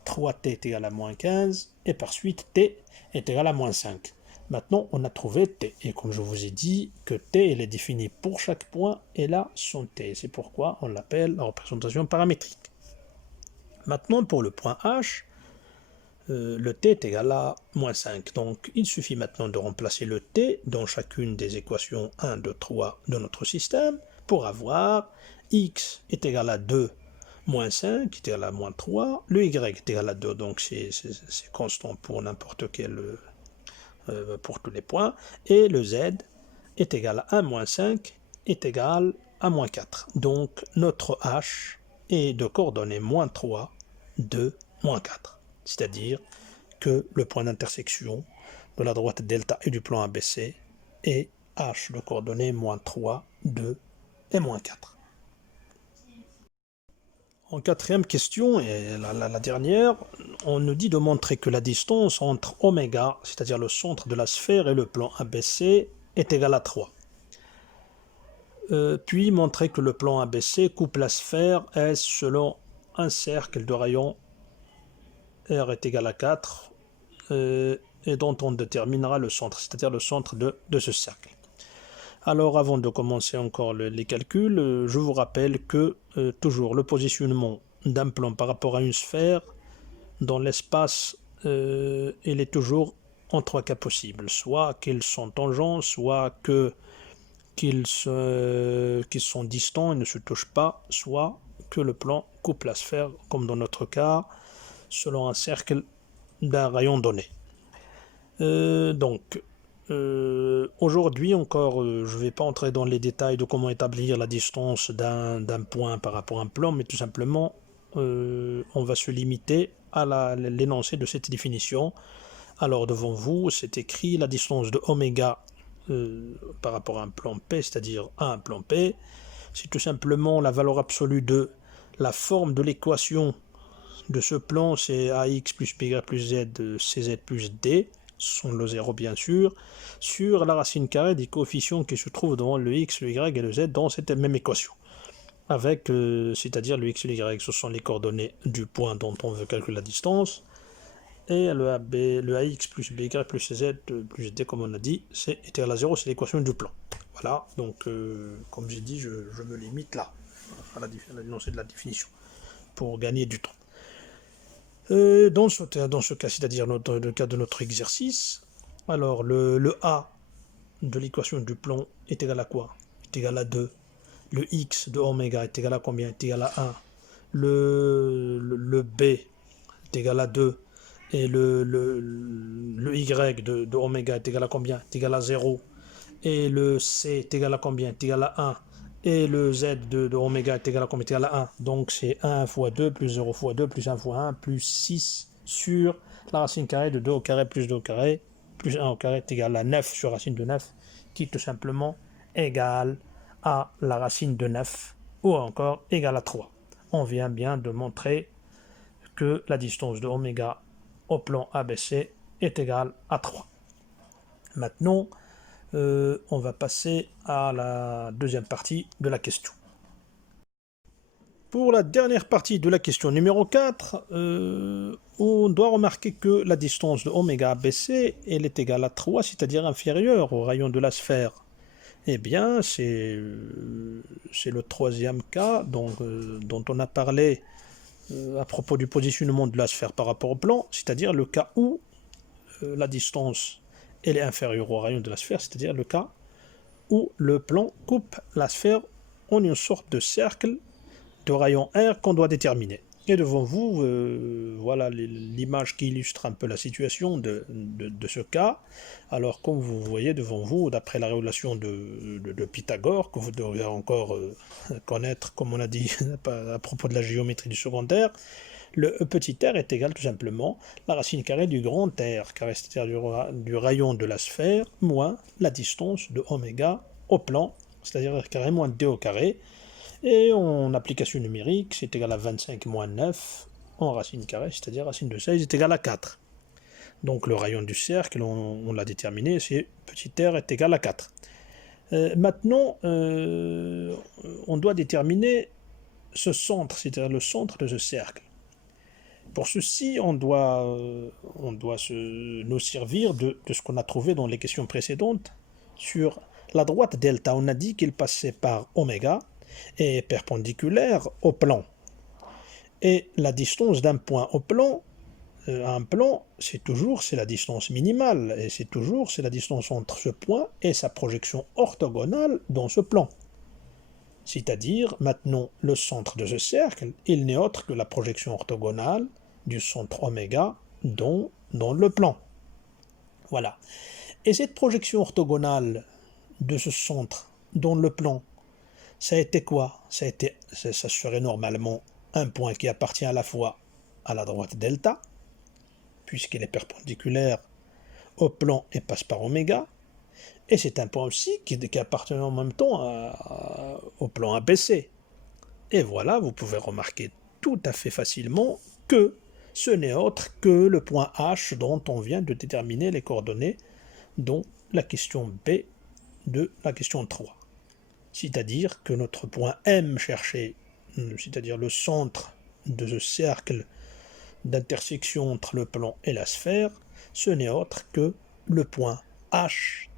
3t est égal à moins 15, et par suite t est égal à moins 5. Maintenant, on a trouvé t, et comme je vous ai dit, que t il est défini pour chaque point, et là, son t. C'est pourquoi on l'appelle la représentation paramétrique. Maintenant, pour le point H, le t est égal à moins 5. Donc, il suffit maintenant de remplacer le t dans chacune des équations 1, 2, 3 de notre système pour avoir x est égal à 2 moins 5 est égal à moins 3, le y est égal à 2, donc c'est constant pour n'importe quel, pour tous les points, et le z est égal à 1 moins 5 est égal à moins 4. Donc notre h est de coordonnées moins 3, 2, moins 4. C'est-à-dire que le point d'intersection de la droite delta et du plan ABC est h de coordonnées moins 3, 2 et moins 4. En quatrième question, et la dernière, on nous dit de montrer que la distance entre oméga, c'est-à-dire le centre de la sphère, et le plan ABC est égale à 3. Puis montrer que le plan ABC coupe la sphère S selon un cercle de rayon R est égal à 4, et dont on déterminera le centre, c'est-à-dire le centre de ce cercle. Alors avant de commencer encore les calculs, je vous rappelle que toujours le positionnement d'un plan par rapport à une sphère dans l'espace, il est toujours en trois cas possibles, soit qu'ils sont tangents, soit qu'ils sont distants et ne se touchent pas, soit que le plan coupe la sphère, comme dans notre cas, selon un cercle d'un rayon donné. Aujourd'hui encore, je ne vais pas entrer dans les détails de comment établir la distance d'un point par rapport à un plan, mais tout simplement, on va se limiter à l'énoncé de cette définition. Alors devant vous, c'est écrit la distance de oméga par rapport à un plan P, c'est-à-dire à un plan P, c'est tout simplement la valeur absolue de la forme de l'équation de ce plan, c'est ax plus by plus z, cz plus d, sont le 0 bien sûr, sur la racine carrée des coefficients qui se trouvent dans le x, le y et le z dans cette même équation. Avec, c'est-à-dire le x et le y, ce sont les coordonnées du point dont on veut calculer la distance, et le ax plus by plus z plus d, comme on a dit, c'est égal à 0, c'est l'équation du plan. Voilà, donc comme j'ai dit, je me limite là, à l'énoncé de la définition, pour gagner du temps. Dans ce cas, c'est-à-dire le cas de notre exercice, alors le A de l'équation du plan est égal à quoi? Est égal à 2. Le X de oméga est égal à combien? Est égal à 1. Le B est égal à 2. Et le Y de oméga est égal à combien? Est égal à 0. Et le C est égal à combien? Est égal à 1. Et le z de oméga est égal à combien? Est égal à 1. Donc c'est 1 fois 2 plus 0 fois 2 plus 1 fois 1 plus 6 sur la racine carrée de 2 au carré plus 2 au carré plus 1 au carré est égal à 9 sur racine de 9 qui est tout simplement égal à la racine de 9 ou encore égal à 3. On vient bien de montrer que la distance de oméga au plan ABC est égale à 3. Maintenant, on va passer à la deuxième partie de la question. Pour la dernière partie de la question numéro 4, on doit remarquer que la distance de oméga ABC elle est égale à 3, c'est-à-dire inférieure au rayon de la sphère. Eh bien, c'est le troisième cas dont on a parlé à propos du positionnement de la sphère par rapport au plan, c'est-à-dire le cas où la distance elle est inférieure au rayon de la sphère, c'est-à-dire le cas où le plan coupe la sphère en une sorte de cercle de rayon R qu'on doit déterminer. Et devant vous, voilà l'image qui illustre un peu la situation de ce cas. Alors, comme vous voyez devant vous, d'après la relation de Pythagore, que vous devez encore connaître, comme on a dit à propos de la géométrie du secondaire, le petit r est égal tout simplement la racine carrée du grand R, carré, c'est-à-dire du rayon de la sphère, moins la distance de oméga au plan, c'est-à-dire r carré moins d au carré. Et en application numérique, c'est égal à 25 moins 9 en racine carrée, c'est-à-dire racine de 16 est égal à 4. Donc le rayon du cercle, on l'a déterminé, c'est petit r est égal à 4. Maintenant, on doit déterminer ce centre, c'est-à-dire le centre de ce cercle. Pour ceci, on doit nous servir de ce qu'on a trouvé dans les questions précédentes. Sur la droite delta, on a dit qu'il passait par oméga et est perpendiculaire au plan. Et la distance d'un point au plan, à un plan, c'est la distance minimale, et c'est la distance entre ce point et sa projection orthogonale dans ce plan. C'est-à-dire, maintenant, le centre de ce cercle, il n'est autre que la projection orthogonale du centre oméga dans le plan. Voilà. Et cette projection orthogonale de ce centre dans le plan, ça a été quoi? Ça serait normalement un point qui appartient à la fois à la droite delta, puisqu'il est perpendiculaire au plan et passe par oméga, et c'est un point aussi qui appartient en même temps au plan ABC. Et voilà, vous pouvez remarquer tout à fait facilement que ce n'est autre que le point H dont on vient de déterminer les coordonnées dans la question B de la question 3. C'est-à-dire que notre point M cherché, c'est-à-dire le centre de ce cercle d'intersection entre le plan et la sphère, ce n'est autre que le point H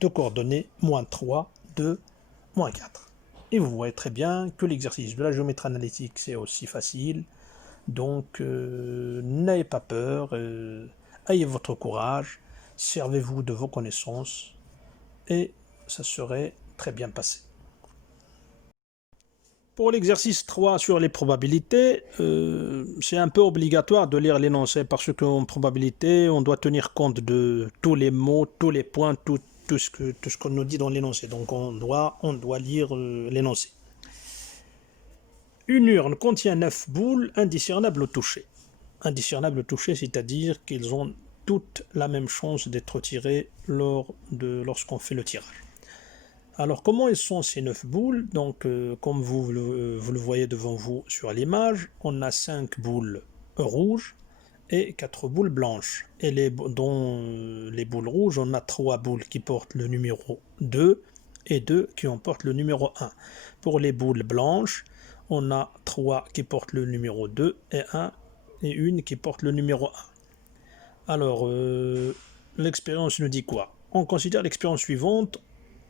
de coordonnées moins 3, 2, moins 4. Et vous voyez très bien que l'exercice de la géométrie analytique, c'est aussi facile. Donc, n'ayez pas peur, ayez votre courage, servez-vous de vos connaissances, et ça serait très bien passé. Pour l'exercice 3 sur les probabilités, c'est un peu obligatoire de lire l'énoncé parce qu'en probabilité, on doit tenir compte de tous les mots, tous les points, tout ce qu'on nous dit dans l'énoncé. Donc on doit lire l'énoncé. Une urne contient 9 boules indiscernables au toucher. Indiscernables au toucher, c'est-à-dire qu'ils ont toutes la même chance d'être tirées lorsqu'on fait le tirage. Alors, comment sont ces 9 boules? Donc, comme vous le voyez devant vous sur l'image, on a 5 boules rouges et 4 boules blanches. Et dans les boules rouges, on a 3 boules qui portent le numéro 2 et 2 qui en portent le numéro 1. Pour les boules blanches, on a 3 qui portent le numéro 2 et 1 et une qui porte le numéro 1. Alors, l'expérience nous dit quoi? On considère l'expérience suivante.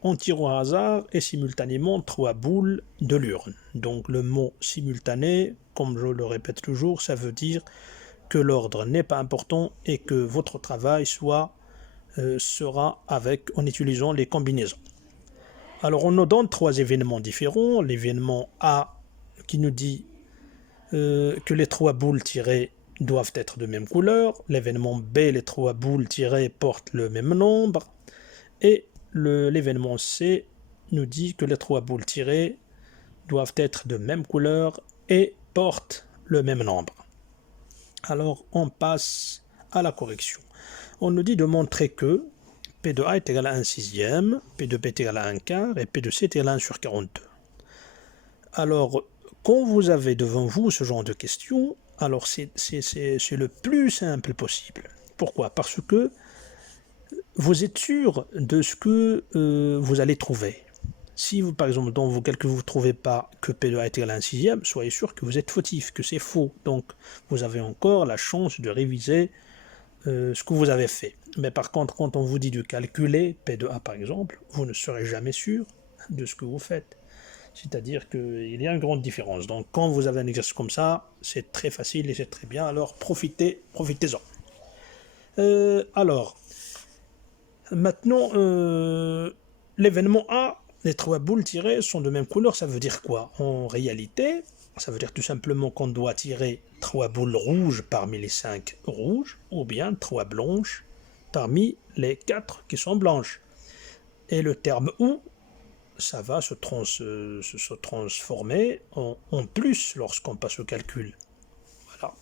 On tire au hasard et simultanément 3 boules de l'urne. Donc le mot simultané, comme je le répète toujours, ça veut dire que l'ordre n'est pas important et que votre travail sera en utilisant les combinaisons. Alors on nous donne 3 événements différents. L'événement A qui nous dit que les 3 boules tirées doivent être de même couleur. L'événement B, les 3 boules tirées portent le même nombre. Et l'événement C nous dit que les 3 boules tirées doivent être de même couleur et portent le même nombre. Alors on passe à la correction. On nous dit de montrer que P de A est égal à 1 sixième, P de B est égal à 1 quart, et P de C est égal à 1 sur 42. Alors, quand vous avez devant vous ce genre de questions, alors c'est le plus simple possible. Pourquoi? Parce que vous êtes sûr de ce que vous allez trouver. Si vous, par exemple, dans vos calculs, vous ne trouvez pas que P de A est égal à 1 sixième, soyez sûr que vous êtes fautif, que c'est faux. Donc, vous avez encore la chance de réviser ce que vous avez fait. Mais par contre, quand on vous dit de calculer P de A, par exemple, vous ne serez jamais sûr de ce que vous faites. C'est-à-dire qu'il y a une grande différence. Donc, quand vous avez un exercice comme ça, c'est très facile et c'est très bien. Alors, profitez-en. Alors, maintenant, l'événement A, les trois boules tirées sont de même couleur, ça veut dire quoi? En réalité, ça veut dire tout simplement qu'on doit tirer trois boules rouges parmi les 5 rouges, ou bien trois blanches parmi les 4 qui sont blanches. Et le terme ou, ça va se transformer en plus lorsqu'on passe au calcul. Voilà.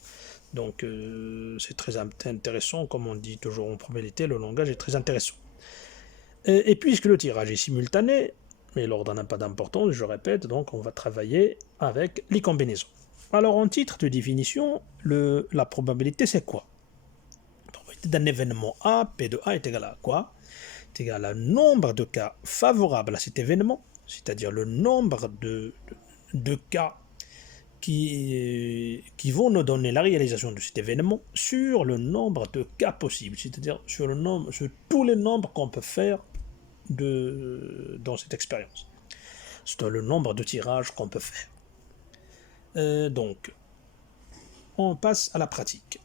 Donc c'est très intéressant, comme on dit toujours en probabilité, le langage est très intéressant. Et puisque le tirage est simultané, mais l'ordre n'a pas d'importance, je répète, donc on va travailler avec les combinaisons. Alors en titre de définition, la probabilité c'est quoi? La probabilité d'un événement A, P de A est égal à quoi? C'est égal à nombre de cas favorables à cet événement, c'est-à-dire le nombre de cas qui vont nous donner la réalisation de cet événement sur le nombre de cas possibles, c'est-à-dire sur tous les nombres qu'on peut faire dans cette expérience. C'est le nombre de tirages qu'on peut faire. Donc, on passe à la pratique.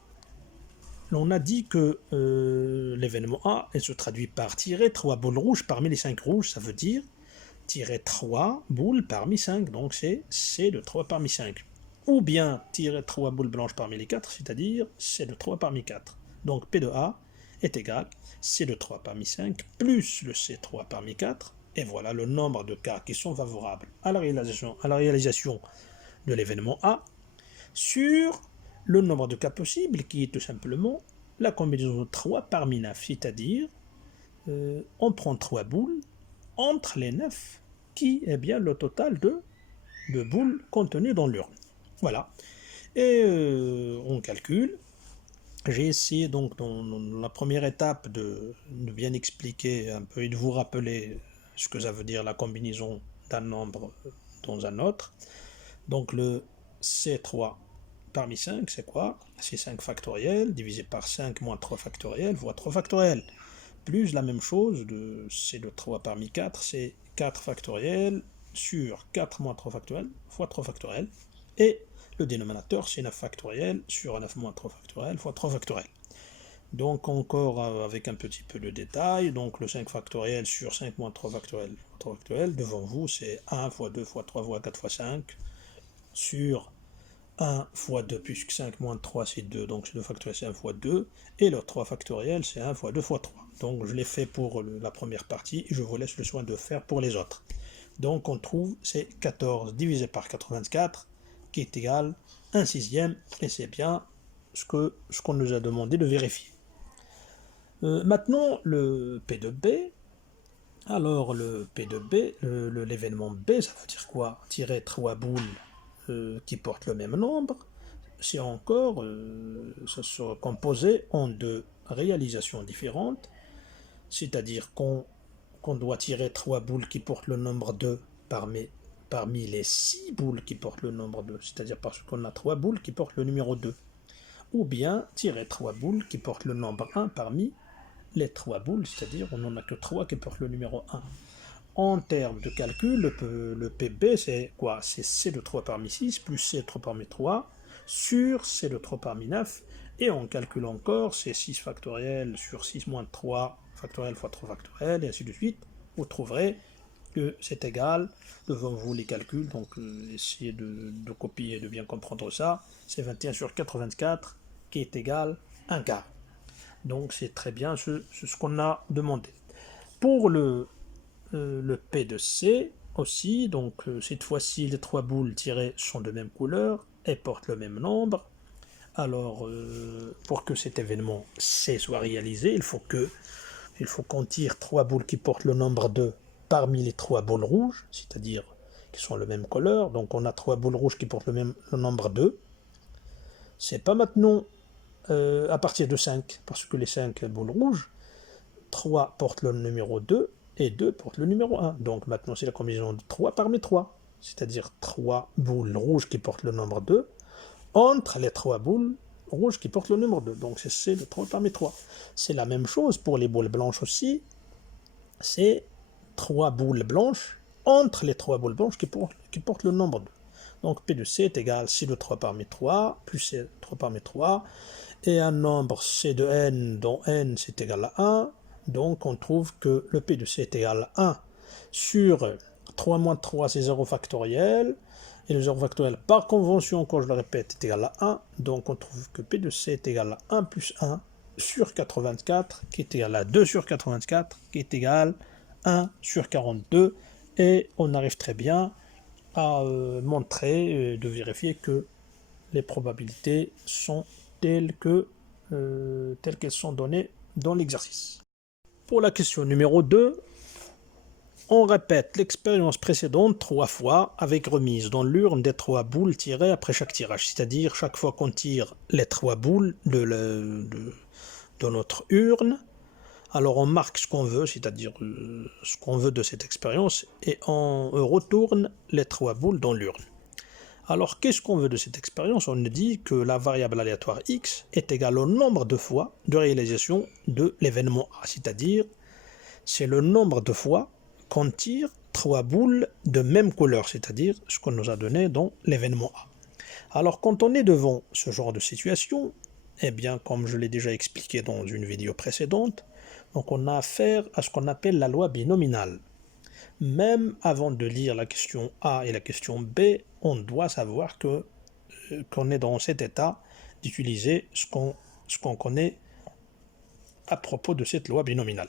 On a dit que l'événement A se traduit par tirer 3 boules rouges parmi les 5 rouges, ça veut dire tirer 3 boules parmi 5, donc c'est C de 3 parmi 5. Ou bien tirer 3 boules blanches parmi les 4, c'est-à-dire C de 3 parmi 4. Donc P de A est égal C de 3 parmi 5 plus le C3 parmi 4, et voilà le nombre de cas qui sont favorables à la réalisation de l'événement A sur le nombre de cas possibles qui est tout simplement la combinaison de 3 parmi 9, c'est-à-dire on prend 3 boules entre les 9 qui est bien le total de boules contenues dans l'urne. Voilà. Et on calcule. J'ai essayé donc dans la première étape de bien expliquer un peu et de vous rappeler ce que ça veut dire la combinaison d'un nombre dans un autre. Donc le C3 parmi 5, c'est quoi? C'est 5 factoriel divisé par 5 moins 3 factoriel fois 3 factoriel. Plus la même chose de C de 3 parmi 4, c'est 4 factoriel sur 4 moins 3 factoriel fois 3 factoriel. Et le dénominateur, c'est 9 factoriel sur 9 moins 3 factoriel fois 3 factoriel. Donc encore avec un petit peu de détail, donc le 5 factoriel sur 5 moins 3 factoriel, 3 factoriel, devant vous c'est 1 fois 2 fois 3 fois 4 fois 5 sur 1 fois 2 puisque 5 moins 3 c'est 2, donc c'est 2 factoriel c'est 1 fois 2, et le 3 factoriel c'est 1 fois 2 fois 3. Donc je l'ai fait pour la première partie et je vous laisse le soin de faire pour les autres. Donc on trouve c'est 14 divisé par 84 qui est égal à 1 sixième, et c'est bien ce qu'on nous a demandé de vérifier. Maintenant, le P de B, alors le P de B, l'événement B, ça veut dire quoi? Tirer 3 boules qui portent le même nombre, c'est encore, ça se composait en 2 réalisations différentes, c'est-à-dire qu'on doit tirer 3 boules qui portent le nombre 2 parmi les 6 boules qui portent le nombre 2, c'est-à-dire parce qu'on a 3 boules qui portent le numéro 2, ou bien tirer 3 boules qui portent le nombre 1 parmi les 3 boules, c'est-à-dire on n'en a que 3 qui portent le numéro 1. En termes de calcul, le PB c'est quoi? C'est C de 3 parmi 6 plus C de 3 parmi 3 sur C de 3 parmi 9, et on calcule encore, c'est 6 factoriel sur 6 moins 3 factoriel fois 3 factoriel, et ainsi de suite. Vous trouverez que c'est égal, devant vous les calculs, donc essayez de copier et de bien comprendre ça, c'est 21 sur 84 qui est égal à 1 quart. Donc c'est très bien ce qu'on a demandé. Pour le P de C aussi, donc cette fois-ci les 3 boules tirées sont de même couleur et portent le même nombre. Alors pour que cet événement C soit réalisé, il faut que il faut qu'on tire 3 boules qui portent le nombre 2 parmi les 3 boules rouges, c'est-à-dire qui sont le même couleur. Donc on a 3 boules rouges qui portent le nombre 2. C'est pas maintenant à partir de 5, parce que les 5 boules rouges, 3 portent le numéro 2 et 2 portent le numéro 1. Donc maintenant c'est la combinaison de 3 parmi 3, c'est-à-dire 3 boules rouges qui portent le nombre 2 entre les 3 boules rouges qui portent le numéro 2. Donc c'est le 3 parmi 3. C'est la même chose pour les boules blanches aussi. C'est 3 boules blanches entre les 3 boules blanches qui portent le nombre 2. Donc P de C est égal à C de 3 parmi 3, plus C de 3 parmi 3, et un nombre C de N dont N c'est égal à 1. Donc on trouve que le P de C est égal à 1 sur 3 moins 3 c'est 0 factoriel, et le 0 factoriel par convention, quand je le répète, est égal à 1. Donc on trouve que P de C est égal à 1 plus 1 sur 84, qui est égal à 2 sur 84, qui est égal à 1 sur 42. Et on arrive très bien à montrer, de vérifier que les probabilités sont telles qu'elles sont données dans l'exercice. Pour la question numéro 2, on répète l'expérience précédente 3 fois avec remise dans l'urne des 3 boules tirées après chaque tirage. C'est-à-dire chaque fois qu'on tire les 3 boules de notre urne, alors on marque ce qu'on veut, c'est-à-dire ce qu'on veut de cette expérience, et on retourne les 3 boules dans l'urne. Alors qu'est-ce qu'on veut de cette expérience? On nous dit que la variable aléatoire x est égale au nombre de fois de réalisation de l'événement A, c'est-à-dire c'est le nombre de fois qu'on tire 3 boules de même couleur, c'est-à-dire ce qu'on nous a donné dans l'événement A. Alors quand on est devant ce genre de situation, eh bien comme je l'ai déjà expliqué dans une vidéo précédente, donc on a affaire à ce qu'on appelle la loi binominale. Même avant de lire la question A et la question B, on doit savoir qu'on est dans cet état d'utiliser ce qu'on connaît à propos de cette loi binominale.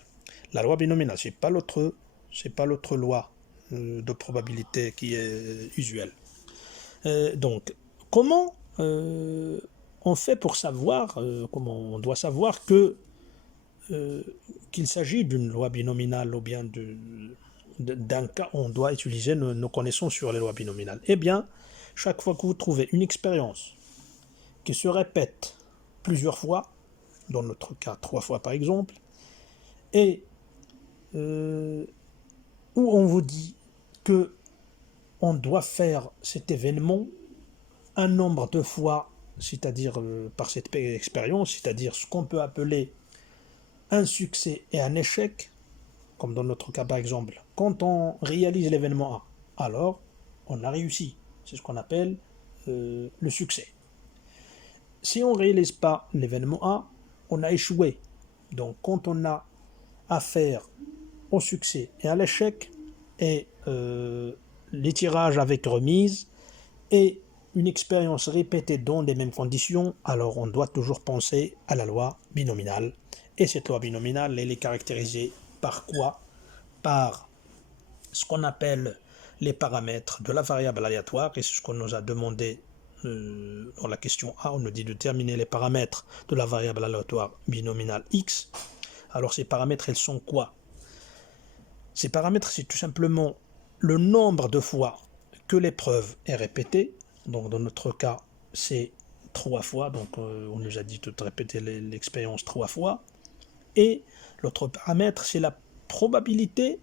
La loi binominale, c'est pas l'autre loi de probabilité qui est usuelle. Donc, comment on fait pour savoir, comment on doit savoir qu'il s'agit d'une loi binominale ou bien d'un cas où on doit utiliser nos connaissances sur les lois binominales? Eh bien, chaque fois que vous trouvez une expérience qui se répète plusieurs fois, dans notre cas 3 fois par exemple, et où on vous dit que on doit faire cet événement un nombre de fois, c'est-à-dire par cette expérience, c'est-à-dire ce qu'on peut appeler un succès et un échec, comme dans notre cas par exemple, quand on réalise l'événement A, alors on a réussi. C'est ce qu'on appelle le succès. Si on ne réalise pas l'événement A, on a échoué. Donc quand on a affaire au succès et à l'échec, et les tirages avec remise, et une expérience répétée dans les mêmes conditions, alors on doit toujours penser à la loi binominale. Et cette loi binominale, elle est caractérisée par quoi? Par ce qu'on appelle les paramètres de la variable aléatoire, et c'est ce qu'on nous a demandé dans la question A. On nous dit de déterminer les paramètres de la variable aléatoire binominale x. Alors ces paramètres, ils sont quoi? Ces paramètres, c'est tout simplement le nombre de fois que l'épreuve est répétée. Donc dans notre cas, c'est 3 fois, donc on nous a dit de répéter l'expérience 3 fois. Et l'autre paramètre, c'est la probabilité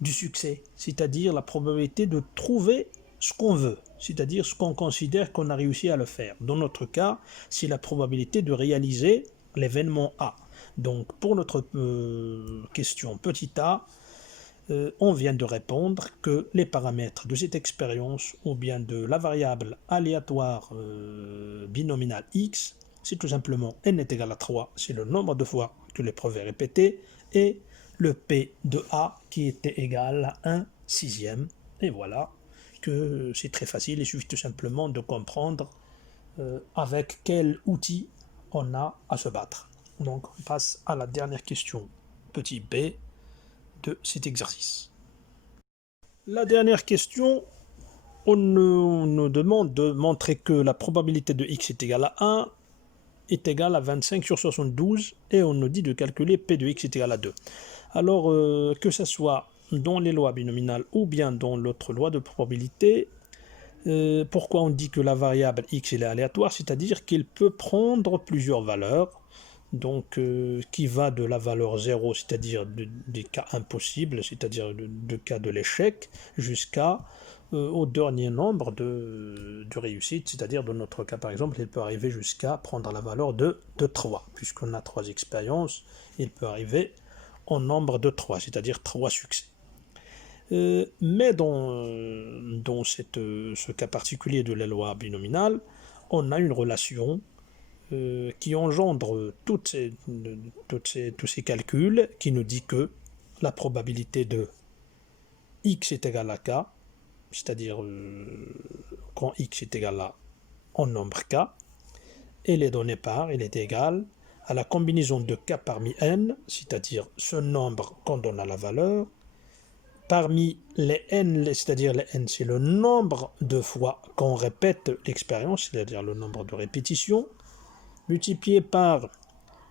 du succès, c'est-à-dire la probabilité de trouver ce qu'on veut, c'est-à-dire ce qu'on considère qu'on a réussi à le faire. Dans notre cas, c'est la probabilité de réaliser l'événement A. Donc pour notre question petit a, on vient de répondre que les paramètres de cette expérience ou bien de la variable aléatoire binominale x, c'est tout simplement n est égal à 3, c'est le nombre de fois que l'épreuve est répétée, et le P de A qui était égal à 1 sixième. Et voilà que c'est très facile, il suffit tout simplement de comprendre avec quel outil on a à se battre. Donc on passe à la dernière question, petit b, de cet exercice. La dernière question, on nous demande de montrer que la probabilité de x est égale à 1 est égal à 25 sur 72 et on nous dit de calculer P de x est égal à 2. Alors, que ce soit dans les lois binominales ou bien dans l'autre loi de probabilité, pourquoi on dit que la variable x est aléatoire? C'est-à-dire qu'il peut prendre plusieurs valeurs, donc qui va de la valeur 0, c'est-à-dire des cas impossibles, c'est-à-dire de cas de l'échec, jusqu'à au dernier nombre de réussites, c'est-à-dire dans notre cas par exemple, il peut arriver jusqu'à prendre la valeur de 3, puisqu'on a 3 expériences, il peut arriver au nombre de 3, c'est-à-dire 3 succès. Mais dans ce cas particulier de la loi binominale, on a une relation qui engendre tous ces calculs, qui nous dit que la probabilité de x est égal à k, c'est-à-dire quand x est égal à en nombre k, et les données par, il est égal à la combinaison de k parmi n, c'est-à-dire ce nombre qu'on donne à la valeur, parmi les n, c'est-à-dire les n, c'est le nombre de fois qu'on répète l'expérience, c'est-à-dire le nombre de répétitions, multiplié par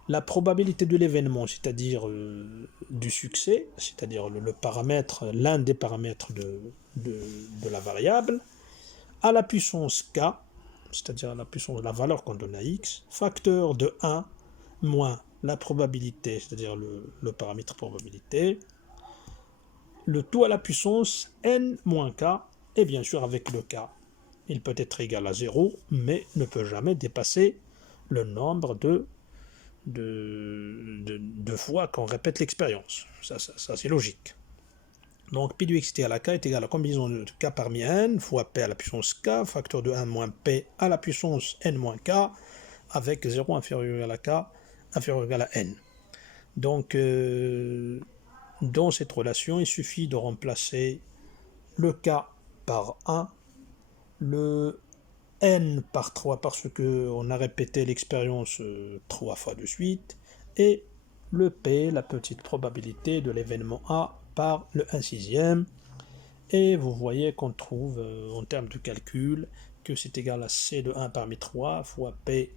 la probabilité de l'événement, c'est-à-dire du succès, c'est-à-dire le paramètre, l'un des paramètres de la variable, à la puissance k, c'est-à-dire à la puissance de la valeur qu'on donne à x, facteur de 1 moins la probabilité, c'est-à-dire le paramètre probabilité, le tout à la puissance n moins k, et bien sûr avec le k, il peut être égal à 0, mais ne peut jamais dépasser le nombre de fois qu'on répète l'expérience. Ça c'est logique. Donc P de x à la k est égal à la combinaison de k parmi n fois p à la puissance k, facteur de 1 moins p à la puissance n moins k, avec 0 inférieur à k, inférieur ou égal à n. Donc, dans cette relation, il suffit de remplacer le k par 1, le n par 3 parce qu'on a répété l'expérience 3 fois de suite, et le p, la petite probabilité de l'événement A, par le 1/6. Et vous voyez qu'on trouve en termes de calcul que c'est égal à c de 1 parmi 3 fois p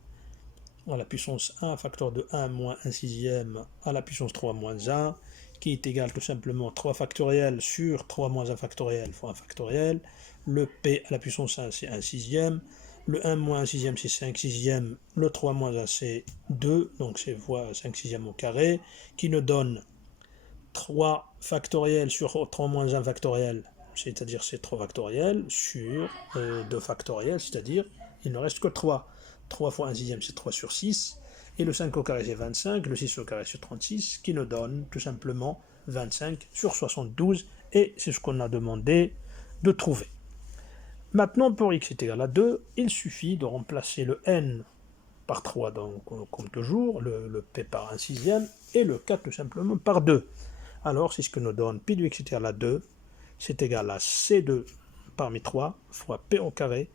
à la puissance 1, facteur de 1 moins 1/6 à la puissance 3 moins 1, qui est égal tout simplement 3 factoriel sur 3 moins 1 factoriel fois 1 factoriel. Le p à la puissance 1, c'est 1/6. Le 1 moins 1/6, c'est 5/6. Le 3 moins 1, c'est 2, donc c'est fois 5/6 au carré, qui nous donne 3 factoriel sur 3 moins 1 factoriel, c'est-à-dire c'est 3 factoriel, sur 2 factoriel, c'est-à-dire il ne reste que 3. 3 fois 1/6, c'est 3 sur 6, et le 5 au carré, c'est 25, le 6 au carré, c'est 36, qui nous donne tout simplement 25 sur 72, et c'est ce qu'on a demandé de trouver. Maintenant, pour x est égal à 2, il suffit de remplacer le n par 3, donc, comme toujours, le p par 1/6, et le k tout simplement par 2. Alors, c'est ce que nous donne pi de x est égal à 2, c'est égal à c2 parmi 3 fois p au carré,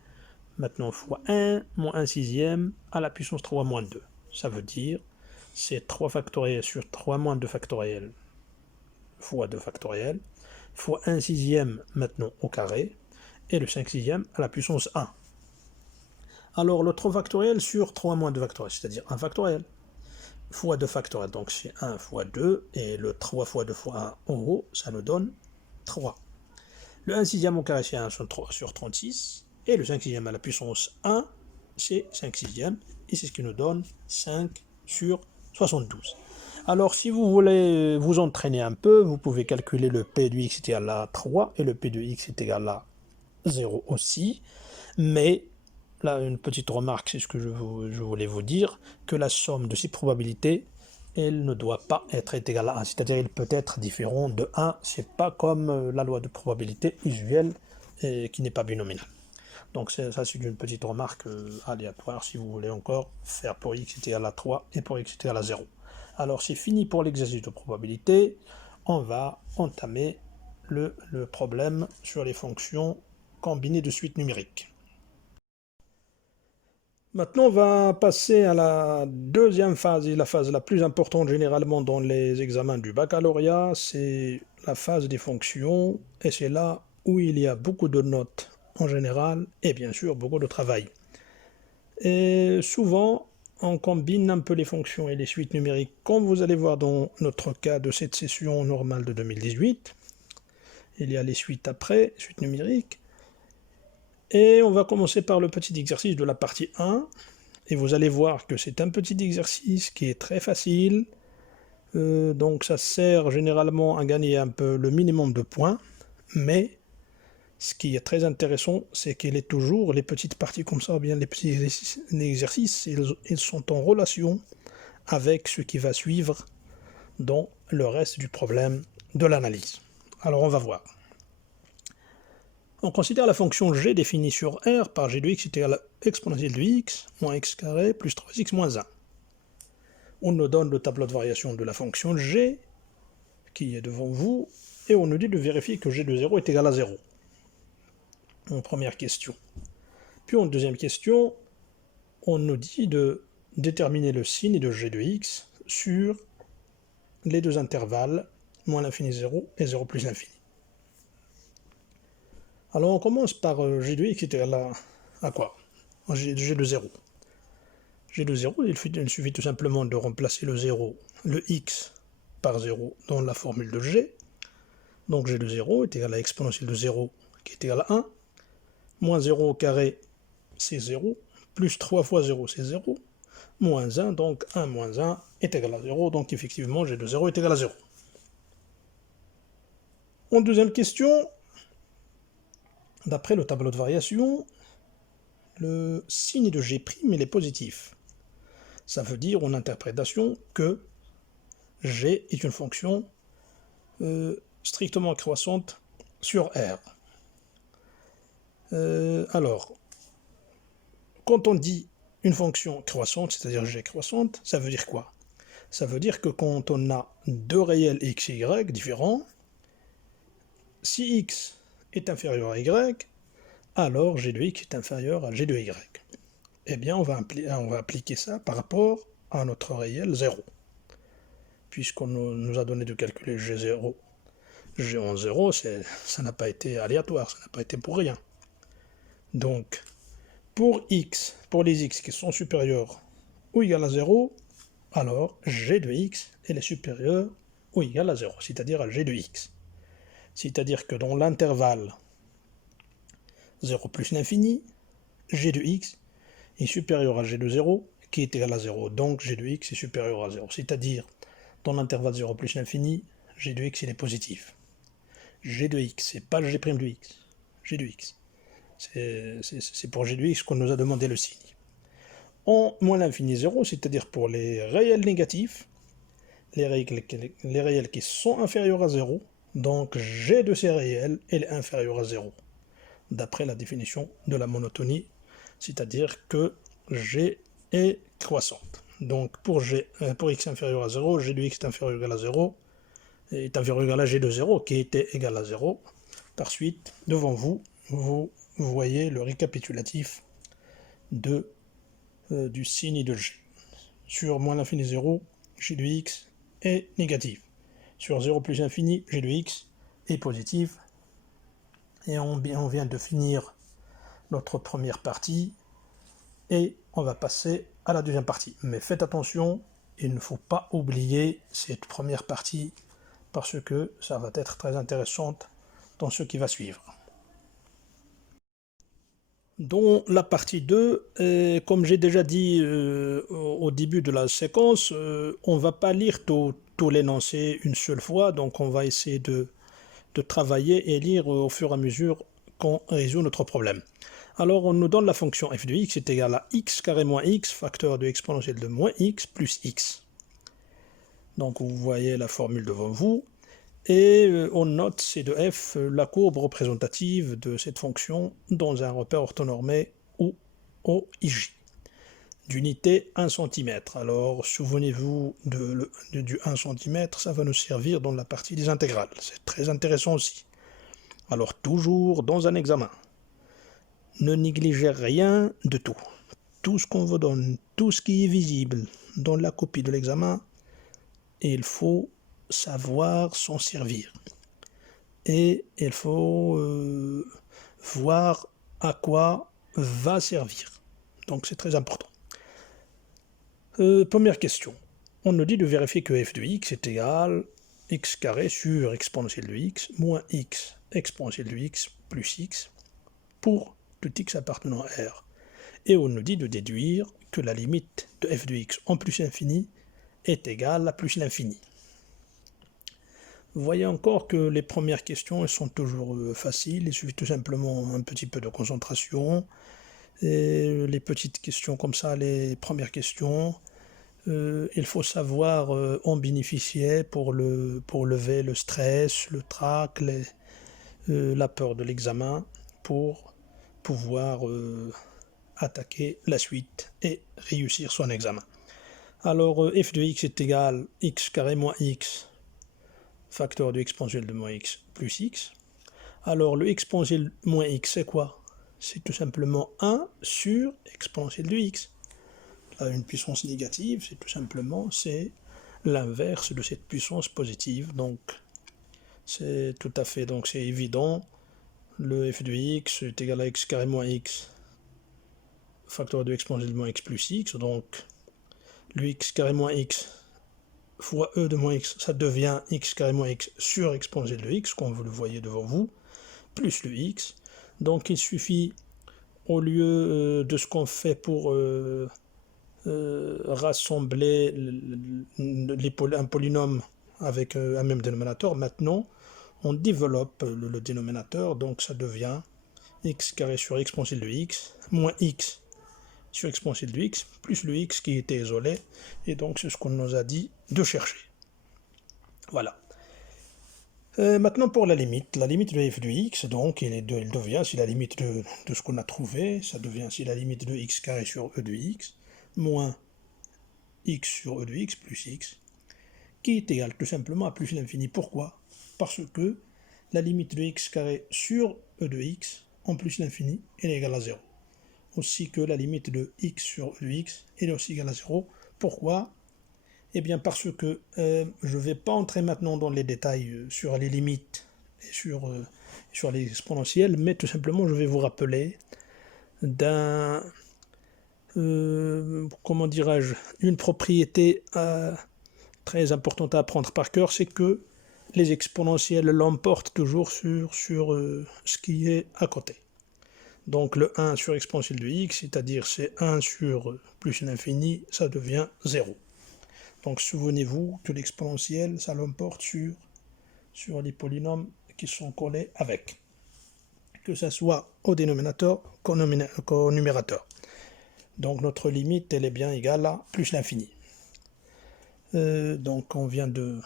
maintenant fois 1 moins 1/6 à la puissance 3 moins 2. Ça veut dire, c'est 3 factoriel sur 3 moins 2 factoriel fois 2 factoriel, fois 1/6 maintenant au carré, et le 5/6 à la puissance 1. Alors, le 3 factoriel sur 3 moins 2 factoriel, c'est-à-dire 1 factoriel, fois 2 factoriel, donc c'est 1 fois 2, et le 3 fois 2 fois 1 en haut, ça nous donne 3. Le 1/6 au carré, c'est 1 sur 36, et le 5/6 à la puissance 1, c'est 5/6, et c'est ce qui nous donne 5 sur 72. Alors, si vous voulez vous entraîner un peu, vous pouvez calculer le p de x est égal à 3, et le p de x est égal à 0 aussi, mais là, une petite remarque, c'est ce que je voulais vous dire, que la somme de ces probabilités, elle ne doit pas être égale à 1, c'est-à-dire il peut être différent de 1, c'est pas comme la loi de probabilité usuelle qui n'est pas binominale. Donc ça c'est une petite remarque aléatoire si vous voulez encore faire pour x est égal à 3 et pour x est égal à 0. Alors c'est fini pour l'exercice de probabilité, on va entamer le problème sur les fonctions combinées de suites numériques. Maintenant, on va passer à la deuxième phase, et la phase la plus importante généralement dans les examens du baccalauréat, c'est la phase des fonctions, et c'est là où il y a beaucoup de notes en général, et bien sûr beaucoup de travail. Et souvent, on combine un peu les fonctions et les suites numériques, comme vous allez voir dans notre cas de cette session normale de 2018. Il y a les suites après, suites numériques. Et on va commencer par le petit exercice de la partie 1. Et vous allez voir que c'est un petit exercice qui est très facile. Donc ça sert généralement à gagner un peu le minimum de points. Mais ce qui est très intéressant, c'est qu'il est toujours les petites parties comme ça, ou bien les petits exercices, ils sont en relation avec ce qui va suivre dans le reste du problème de l'analyse. Alors on va voir. On considère la fonction g définie sur R par g de x est égal à exponentielle de x moins x carré plus 3x moins 1. On nous donne le tableau de variation de la fonction g qui est devant vous et on nous dit de vérifier que g de 0 est égal à 0. En première question. Puis en deuxième question, on nous dit de déterminer le signe de g de x sur les deux intervalles moins l'infini 0 et 0 plus l'infini. Alors on commence par g de x est égal à quoi? G de 0. G de 0, il suffit tout simplement de remplacer le 0, le x par 0 dans la formule de g. Donc g de 0 est égal à exponentielle de 0 qui est égal à 1, moins 0 au carré c'est 0, plus 3 fois 0 c'est 0, moins 1, donc 1 moins 1 est égal à 0, donc effectivement g de 0 est égal à 0. En deuxième question, d'après le tableau de variation, le signe de g' il est positif. Ça veut dire en interprétation que g est une fonction strictement croissante sur R. Alors, quand on dit une fonction croissante, c'est-à-dire g croissante, ça veut dire quoi? Ça veut dire que quand on a deux réels x et y différents, si x est inférieur à y, alors g de x est inférieur à g de y. Eh bien, on va appliquer ça par rapport à notre réel 0. Puisqu'on nous a donné de calculer g0, g en 0, ça n'a pas été aléatoire, ça n'a pas été pour rien. Donc, pour les x qui sont supérieurs ou égales à 0, alors g de x elle est supérieure ou égale à 0, c'est-à-dire à g de x. C'est-à-dire que dans l'intervalle 0 plus l'infini, g de x est supérieur à g de 0, qui est égal à 0. Donc g de x est supérieur à 0. C'est-à-dire, dans l'intervalle 0 plus l'infini, g de x il est positif. G de x, c'est pas g' de x. G de x. C'est pour g de x qu'on nous a demandé le signe. En moins l'infini 0, c'est-à-dire pour les réels négatifs, les réels qui sont inférieurs à 0, donc g de ces réels, elle est inférieure à 0, d'après la définition de la monotonie, c'est-à-dire que g est croissante. Donc pour x inférieur à 0, g de x est inférieur à 0, est inférieur à g de 0, qui était égal à 0. Par suite, devant vous, vous voyez le récapitulatif du signe de g. Sur moins l'infini 0, g de x est négatif. Sur 0 plus l'infini, g de x est positif. Et on vient de finir notre première partie et on va passer à la deuxième partie. Mais faites attention, il ne faut pas oublier cette première partie parce que ça va être très intéressante dans ce qui va suivre. Dans la partie 2, comme j'ai déjà dit au début de la séquence, on ne va pas lire tout l'énoncé une seule fois, donc on va essayer de travailler et lire au fur et à mesure qu'on résout notre problème. Alors on nous donne la fonction f de x est égale à x carré moins x, facteur de exponentielle de moins x plus x. Donc vous voyez la formule devant vous. Et on note C de f la courbe représentative de cette fonction dans un repère orthonormé ou OIJ, d'unité 1 cm. Alors souvenez-vous du 1 cm, ça va nous servir dans la partie des intégrales. C'est très intéressant aussi. Alors toujours dans un examen, ne négligez rien de tout. Tout ce qu'on vous donne, tout ce qui est visible dans la copie de l'examen, il faut savoir s'en servir. Et il faut voir à quoi va servir. Donc c'est très important. Première question. On nous dit de vérifier que f de x est égal x carré sur exponentielle de x moins x exponentielle de x plus x pour tout x appartenant à R. Et on nous dit de déduire que la limite de f de x en plus l'infini est égale à plus l'infini. Vous voyez encore que les premières questions elles sont toujours faciles, il suffit tout simplement un petit peu de concentration. Et les petites questions comme ça, les premières questions, il faut savoir en bénéficier pour lever le stress, le trac, la peur de l'examen, pour pouvoir attaquer la suite et réussir son examen. Alors f de x est égal x carré moins x facteur de exponentielle de moins x plus x. Alors le exponentielle de moins x c'est quoi? C'est tout simplement 1 sur exponentielle de x. Là, une puissance négative, c'est tout simplement l'inverse de cette puissance positive. Donc c'est tout à fait, donc c'est évident. Le f de x est égal à x carré moins x facteur de exponentielle de moins x plus x. Donc le x carré moins x fois e de moins x, ça devient x carré moins x sur exponentielle de x, comme vous le voyez devant vous, plus le x. Donc il suffit, au lieu de ce qu'on fait pour rassembler un polynôme avec un même dénominateur, maintenant on développe le dénominateur, donc ça devient x carré sur exponentielle de x moins x sur exponentielle de x plus le x qui était isolé, et donc c'est ce qu'on nous a dit de chercher. Voilà. Maintenant pour la limite de f de x, donc elle devient, si la limite de ce qu'on a trouvé, ça devient si la limite de x carré sur e de x moins x sur e de x plus x, qui est égal tout simplement à plus l'infini. Pourquoi? Parce que la limite de x carré sur e de x en plus l'infini, elle est égale à 0. Aussi que la limite de x sur e de x, elle est aussi égale à 0. Pourquoi? Eh bien parce que je ne vais pas entrer maintenant dans les détails sur les limites et sur les exponentielles, mais tout simplement je vais vous rappeler d'un, comment dirais-je, une propriété très importante à apprendre par cœur, c'est que les exponentielles l'emportent toujours sur ce qui est à côté. Donc le 1 sur exponentielle de x, c'est-à-dire c'est 1 sur plus l'infini, ça devient 0. Donc souvenez-vous que l'exponentielle, ça l'emporte sur les polynômes qui sont collés avec, que ce soit au dénominateur qu'au numérateur. Donc notre limite, elle est bien égale à plus l'infini. Donc on vient de...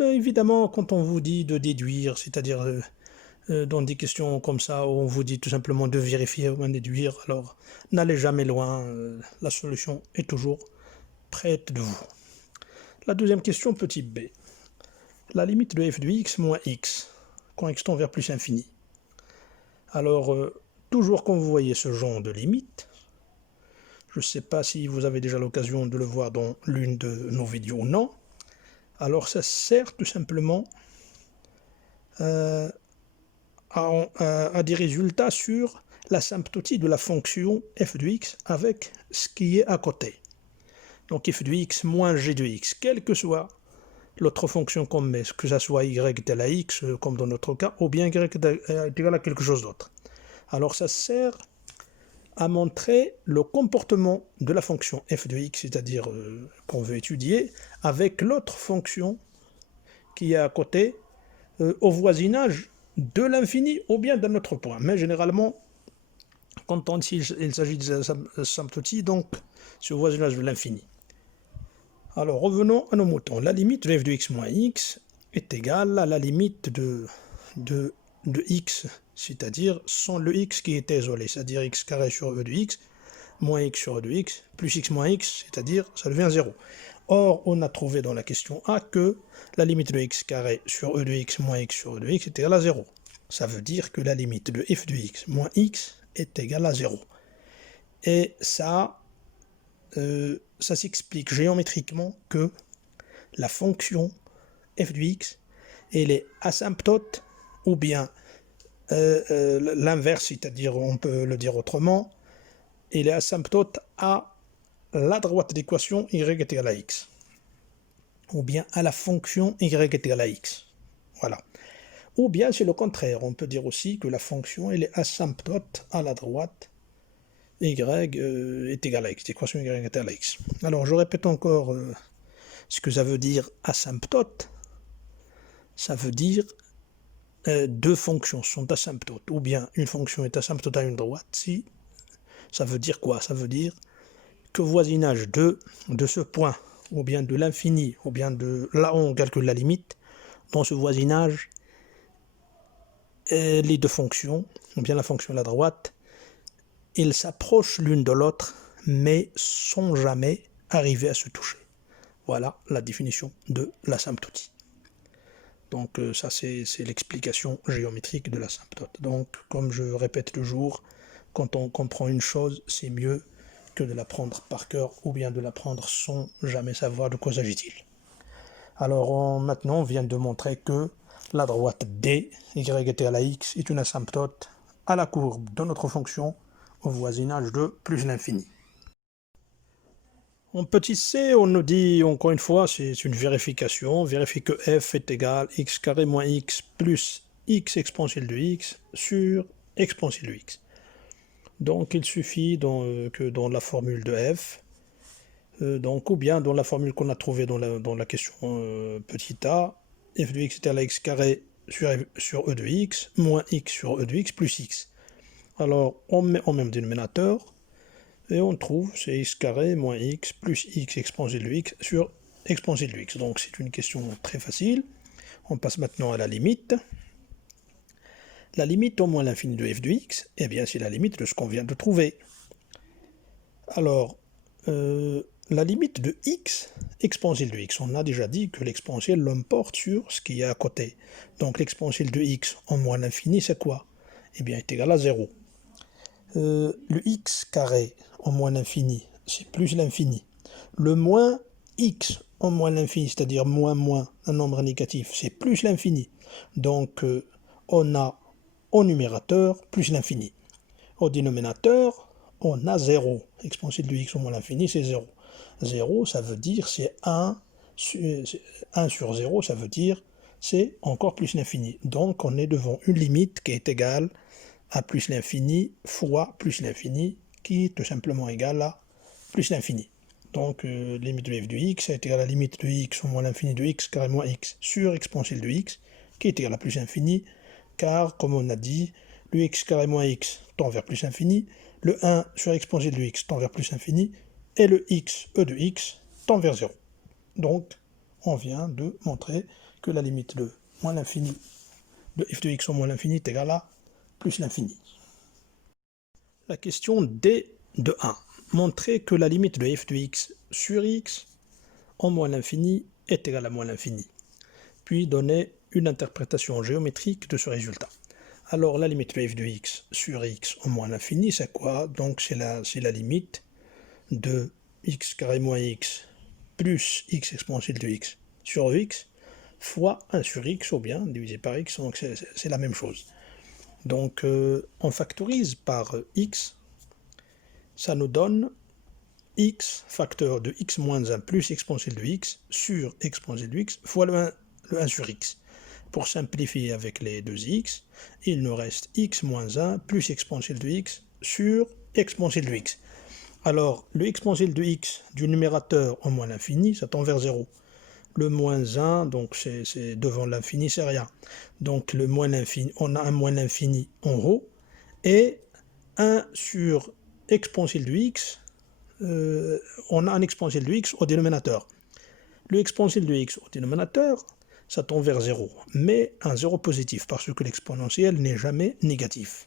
évidemment, quand on vous dit de déduire, c'est-à-dire dans des questions comme ça, où on vous dit tout simplement de vérifier ou de déduire, alors n'allez jamais loin, la solution est toujours près de vous. La deuxième question, petit b. La limite de f de x moins x, quand x tend vers plus infini. Alors, toujours quand vous voyez ce genre de limite, je ne sais pas si vous avez déjà l'occasion de le voir dans l'une de nos vidéos ou non, alors ça sert tout simplement à des résultats sur l'asymptotie de la fonction f de x avec ce qui est à côté. Donc f de x moins g de x, quelle que soit l'autre fonction qu'on met, que ce soit y égale à x, comme dans notre cas, ou bien y est égal à quelque chose d'autre. Alors ça sert à montrer le comportement de la fonction f de x, c'est-à-dire qu'on veut étudier, avec l'autre fonction qui est à côté, au voisinage de l'infini ou bien d'un autre point. Mais généralement, quand il s'agit de asymptotie, donc c'est au voisinage de l'infini. Alors revenons à nos moutons. La limite de f de x moins x est égale à la limite de x, c'est-à-dire sans le x qui est isolé, c'est-à-dire x carré sur e de x, moins x sur e de x, plus x moins x, c'est-à-dire ça devient 0. Or, on a trouvé dans la question A que la limite de x carré sur e de x moins x sur e de x est égale à 0. Ça veut dire que la limite de f de x moins x est égale à 0. Et ça s'explique géométriquement que la fonction f de x, elle est asymptote, ou bien l'inverse, c'est-à-dire on peut le dire autrement, elle est asymptote à la droite d'équation y est égale à x, ou bien à la fonction y est égale à x. Voilà. Ou bien c'est le contraire, on peut dire aussi que la fonction elle est asymptote à la droite, y est égal à x, l'équation y est égale à x. Alors je répète encore ce que ça veut dire asymptote. Ça veut dire deux fonctions sont asymptotes, ou bien une fonction est asymptote à une droite, si ça veut dire quoi? Ça veut dire que voisinage de ce point, ou bien de l'infini, ou bien de là on calcule la limite, dans ce voisinage, les deux fonctions, ou bien la fonction à la droite, ils s'approchent l'une de l'autre, mais sans jamais arriver à se toucher. Voilà la définition de l'asymptotie. Donc ça c'est l'explication géométrique de l'asymptote. Donc comme je répète toujours, quand on comprend une chose, c'est mieux que de l'apprendre par cœur ou bien de l'apprendre sans jamais savoir de quoi s'agit-il. Alors maintenant on vient de montrer que la droite D, y égale à x, est une asymptote à la courbe de notre fonction au voisinage de plus l'infini. En petit c, on nous dit, encore une fois, c'est une vérification. On vérifie que f est égal à x carré moins x plus x exponentielle de x sur exponentielle de x. Donc il suffit que dans la formule de f, ou bien dans la formule qu'on a trouvée dans la question petit a, f de x est égal à x carré sur e de x moins x sur e de x plus x. Alors on met en même dénominateur, et on trouve c'est x carré moins x plus x exponentielle de x sur exponentielle de x. Donc c'est une question très facile. On passe maintenant à la limite. La limite au moins l'infini de f de x, eh bien c'est la limite de ce qu'on vient de trouver. Alors, la limite de x exponentielle de x, on a déjà dit que l'exponentielle l'emporte sur ce qui est à côté. Donc l'exponentielle de x en moins l'infini, c'est quoi? Eh bien est égal à 0. Le x carré en moins l'infini, c'est plus l'infini. Le moins x en moins l'infini, c'est-à-dire moins un nombre négatif, c'est plus l'infini. Donc on a au numérateur plus l'infini. Au dénominateur, on a 0. Exponentielle de x en moins l'infini, c'est 0. 0, ça veut dire c'est 1 sur 0, ça veut dire c'est encore plus l'infini. Donc on est devant une limite qui est égale à plus l'infini fois plus l'infini, qui est tout simplement égal à plus l'infini. Donc limite de f de x est égal à la limite de x au moins l'infini de x carré moins x sur exponentielle de x, qui est égal à plus l'infini, car comme on a dit, le x carré moins x tend vers plus l'infini, le 1 sur exponentielle de x tend vers plus l'infini, et le x, e de x, tend vers 0. Donc on vient de montrer que la limite de moins l'infini de f de x au moins l'infini est égale à plus l'infini. La question D de 1. Montrer que la limite de f de x sur x en moins l'infini est égale à moins l'infini. Puis donner une interprétation géométrique de ce résultat. Alors la limite de f de x sur x en moins l'infini, c'est quoi? Donc c'est la limite de x carré moins x plus x exponentielle de x sur x fois 1 sur x, ou bien divisé par x, donc c'est la même chose. Donc on factorise par x, ça nous donne x facteur de x moins 1 plus exponentielle de x sur exponentielle de x fois le 1 sur x. Pour simplifier avec les deux x, il nous reste x moins 1 plus exponentielle de x sur exponentielle de x. Alors le exponentielle de x du numérateur en moins l'infini, ça tend vers 0. Le moins 1, donc c'est devant l'infini, c'est rien. Donc le moins l'infini, on a un moins l'infini en haut, et 1 sur exponentielle de x, on a un exponentielle de x au dénominateur. Le exponentielle de x au dénominateur, ça tend vers 0, mais un 0 positif, parce que l'exponentiel n'est jamais négatif.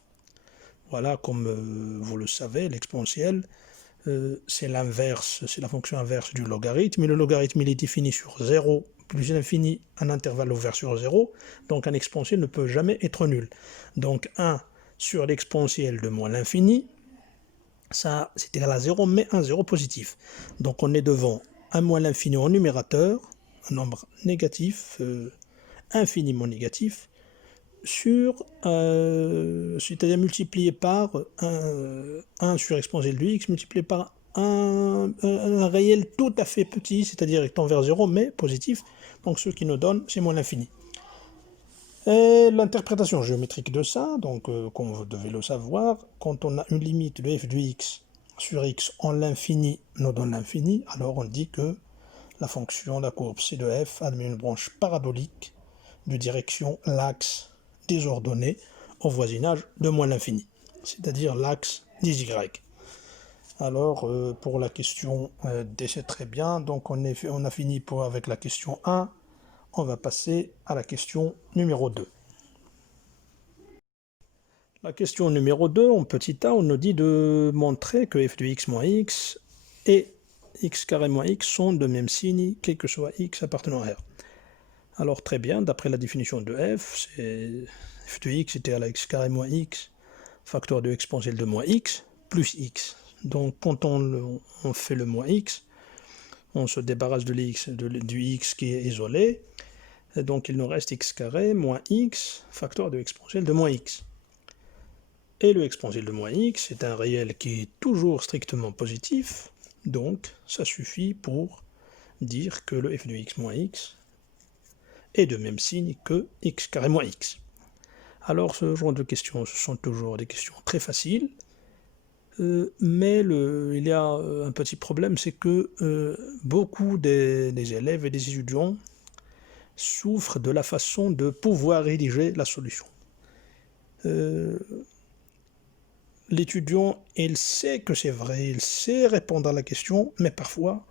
Voilà, comme vous le savez, l'exponentiel, c'est l'inverse, c'est la fonction inverse du logarithme, et le logarithme il est défini sur 0 plus l'infini, un intervalle ouvert sur 0, donc un exponentiel ne peut jamais être nul. Donc 1 sur l'exponentiel de moins l'infini, ça c'est égal à 0, mais un 0 positif. Donc on est devant un moins l'infini en numérateur, un nombre négatif, infiniment négatif, sur, c'est-à-dire multiplié par 1 sur exponentielle de x, multiplié par un réel tout à fait petit, c'est-à-dire il tend vers 0, mais positif. Donc ce qui nous donne, c'est moins l'infini. Et l'interprétation géométrique de ça, donc comme vous devez le savoir, quand on a une limite de f de x sur x en l'infini nous donne l'infini, alors on dit que la fonction, la courbe c de f admet une branche parabolique de direction l'axe des ordonnées au voisinage de moins l'infini, c'est-à-dire l'axe des y. Alors, pour la question D, c'est très bien. Donc, on a fini avec la question 1. On va passer à la question numéro 2. La question numéro 2, en petit a, on nous dit de montrer que f de x moins x et x carré moins x sont de même signe, quel que soit x appartenant à R. Alors, très bien, d'après la définition de f, f de x était à la x carré moins x, facteur de exponentielle de moins x, plus x. Donc, quand on fait le moins x, on se débarrasse de du x qui est isolé, et donc il nous reste x carré moins x, facteur de exponentielle de moins x. Et le exponentiel de moins x est un réel qui est toujours strictement positif, donc ça suffit pour dire que le f de x moins x est de même signe que x carré moins x. Alors ce genre de questions, ce sont toujours des questions très faciles, mais il y a un petit problème, c'est que beaucoup des élèves et des étudiants souffrent de la façon de pouvoir rédiger la solution. L'étudiant, il sait que c'est vrai, il sait répondre à la question, mais parfois,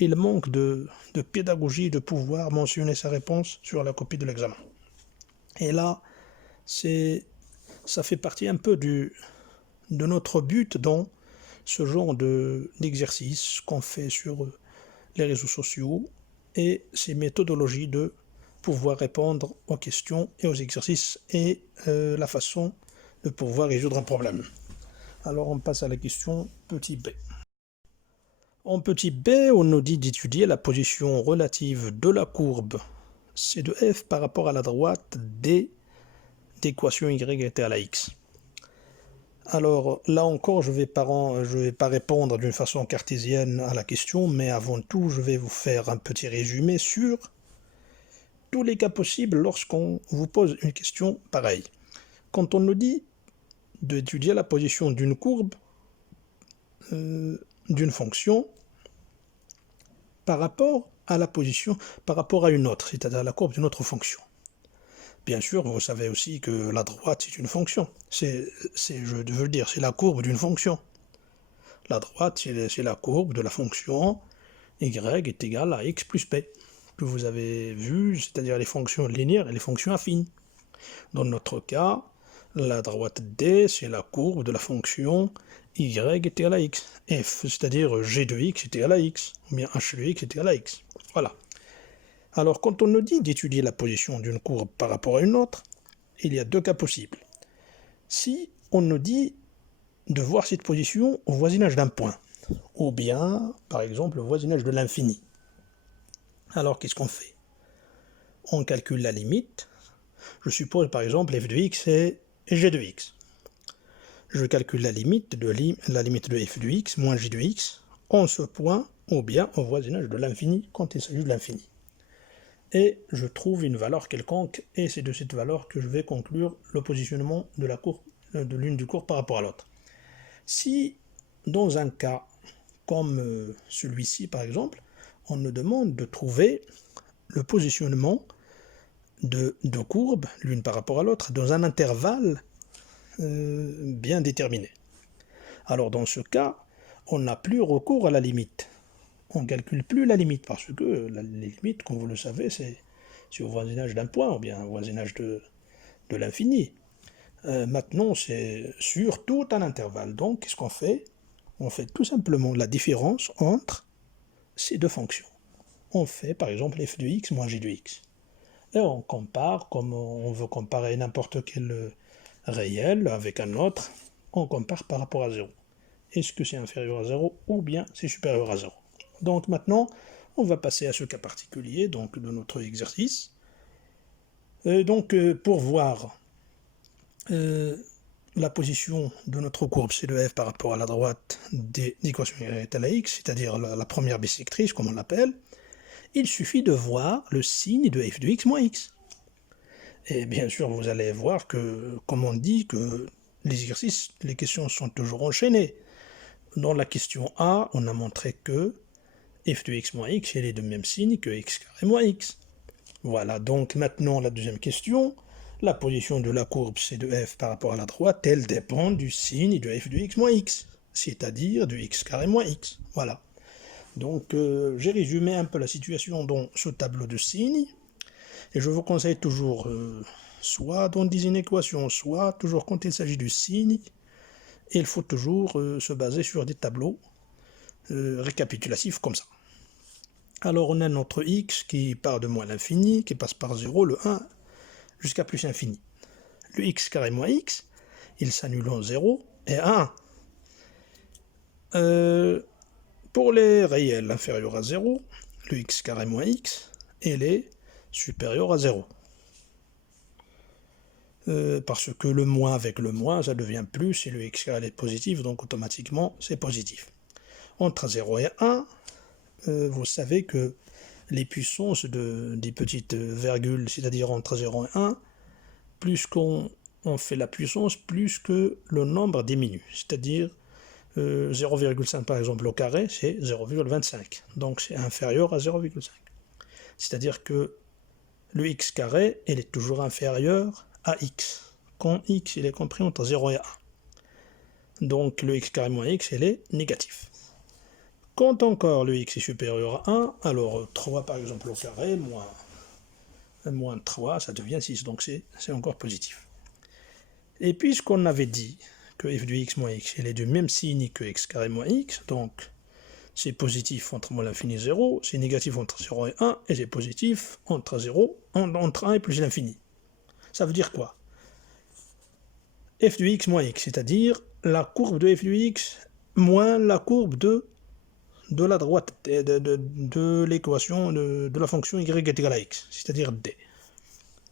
il manque de pédagogie, de pouvoir mentionner sa réponse sur la copie de l'examen. Et là, ça fait partie un peu de notre but dans ce genre d'exercice qu'on fait sur les réseaux sociaux et ces méthodologies de pouvoir répondre aux questions et aux exercices et la façon de pouvoir résoudre un problème. Alors on passe à la question petit b. En petit b, on nous dit d'étudier la position relative de la courbe C de f par rapport à la droite D d'équation y égale à la x. Alors là encore, je vais pas répondre d'une façon cartésienne à la question, mais avant tout, je vais vous faire un petit résumé sur tous les cas possibles lorsqu'on vous pose une question pareille. Quand on nous dit d'étudier la position d'une courbe, d'une fonction, par rapport à la position, par rapport à une autre, c'est-à-dire la courbe d'une autre fonction. Bien sûr, vous savez aussi que la droite, c'est une fonction. Je veux dire, c'est la courbe d'une fonction. La droite, c'est la courbe de la fonction y est égale à x plus b, que vous avez vu, c'est-à-dire les fonctions linéaires et les fonctions affines. Dans notre cas, la droite D, c'est la courbe de la fonction y est égale à x. F, c'est-à-dire g de x est égal à x, ou bien h de x est égal à x. Voilà. Alors, quand on nous dit d'étudier la position d'une courbe par rapport à une autre, il y a deux cas possibles. Si on nous dit de voir cette position au voisinage d'un point, ou bien, par exemple, au voisinage de l'infini. Alors, qu'est-ce qu'on fait? On calcule la limite. Je suppose, par exemple, f de x est g de x. Je calcule la limite de f de x moins g de x en ce point, ou bien au voisinage de l'infini quand il s'agit de l'infini. Et je trouve une valeur quelconque, et c'est de cette valeur que je vais conclure le positionnement de l'une des courbes par rapport à l'autre. Si, dans un cas comme celui-ci par exemple, on nous demande de trouver le positionnement de deux courbes, l'une par rapport à l'autre, dans un intervalle bien déterminé. Alors dans ce cas, on n'a plus recours à la limite. On ne calcule plus la limite, parce que la limite, comme vous le savez, c'est au voisinage d'un point, ou bien au voisinage de l'infini. Maintenant, c'est sur tout un intervalle. Donc, qu'est-ce qu'on fait? On fait tout simplement la différence entre ces deux fonctions. On fait, par exemple, f de x moins g de x. Et on compare, comme on veut comparer n'importe quel réel avec un autre, on compare par rapport à 0. Est-ce que c'est inférieur à 0 ou bien c'est supérieur à 0? Donc maintenant, on va passer à ce cas particulier donc de notre exercice. Pour voir la position de notre courbe C de f par rapport à la droite des équations y égale à x, c'est-à-dire la première bisectrice, comme on l'appelle, il suffit de voir le signe de f de x moins x. Et bien sûr, vous allez voir que, comme on dit, que les exercices, les questions sont toujours enchaînées. Dans la question A, on a montré que f de x moins x, elle est de même signe que x carré moins x. Voilà, donc maintenant la deuxième question, la position de la courbe C de f par rapport à la droite, elle dépend du signe de f de x moins x, c'est-à-dire du x carré moins x. Voilà. Donc j'ai résumé un peu la situation dans ce tableau de signes, et je vous conseille toujours, soit dans des inéquations, soit toujours quand il s'agit du signe, il faut toujours se baser sur des tableaux récapitulatifs comme ça. Alors on a notre x qui part de moins l'infini, qui passe par 0, le 1, jusqu'à plus infini. Le x carré moins x, il s'annule en 0 et 1. Pour les réels inférieurs à 0, le x carré moins x, il est supérieur à 0. Parce que le moins avec le moins, ça devient plus, et le x carré est positif, donc automatiquement c'est positif. Entre 0 et 1, vous savez que les puissances des petites virgules, c'est-à-dire entre 0 et 1, plus qu'on fait la puissance, plus que le nombre diminue. C'est-à-dire 0,5 par exemple au carré, c'est 0,25. Donc c'est inférieur à 0,5. C'est-à-dire que le x carré, il est toujours inférieur à x, quand x il est compris entre 0 et 1. Donc le x carré moins x, il est négatif. Quand encore le x est supérieur à 1, alors 3 par exemple au carré, moins 3, ça devient 6, donc c'est encore positif. Et puisqu'on avait dit que f de x moins x, il est du même signe que x carré moins x, donc c'est positif entre moins l'infini et 0, c'est négatif entre 0 et 1, et c'est positif entre 1 et plus l'infini. Ça veut dire quoi? F de x moins x, c'est-à-dire la courbe de f de x moins la courbe de la droite de l'équation de la fonction y est égale à x, c'est-à-dire d.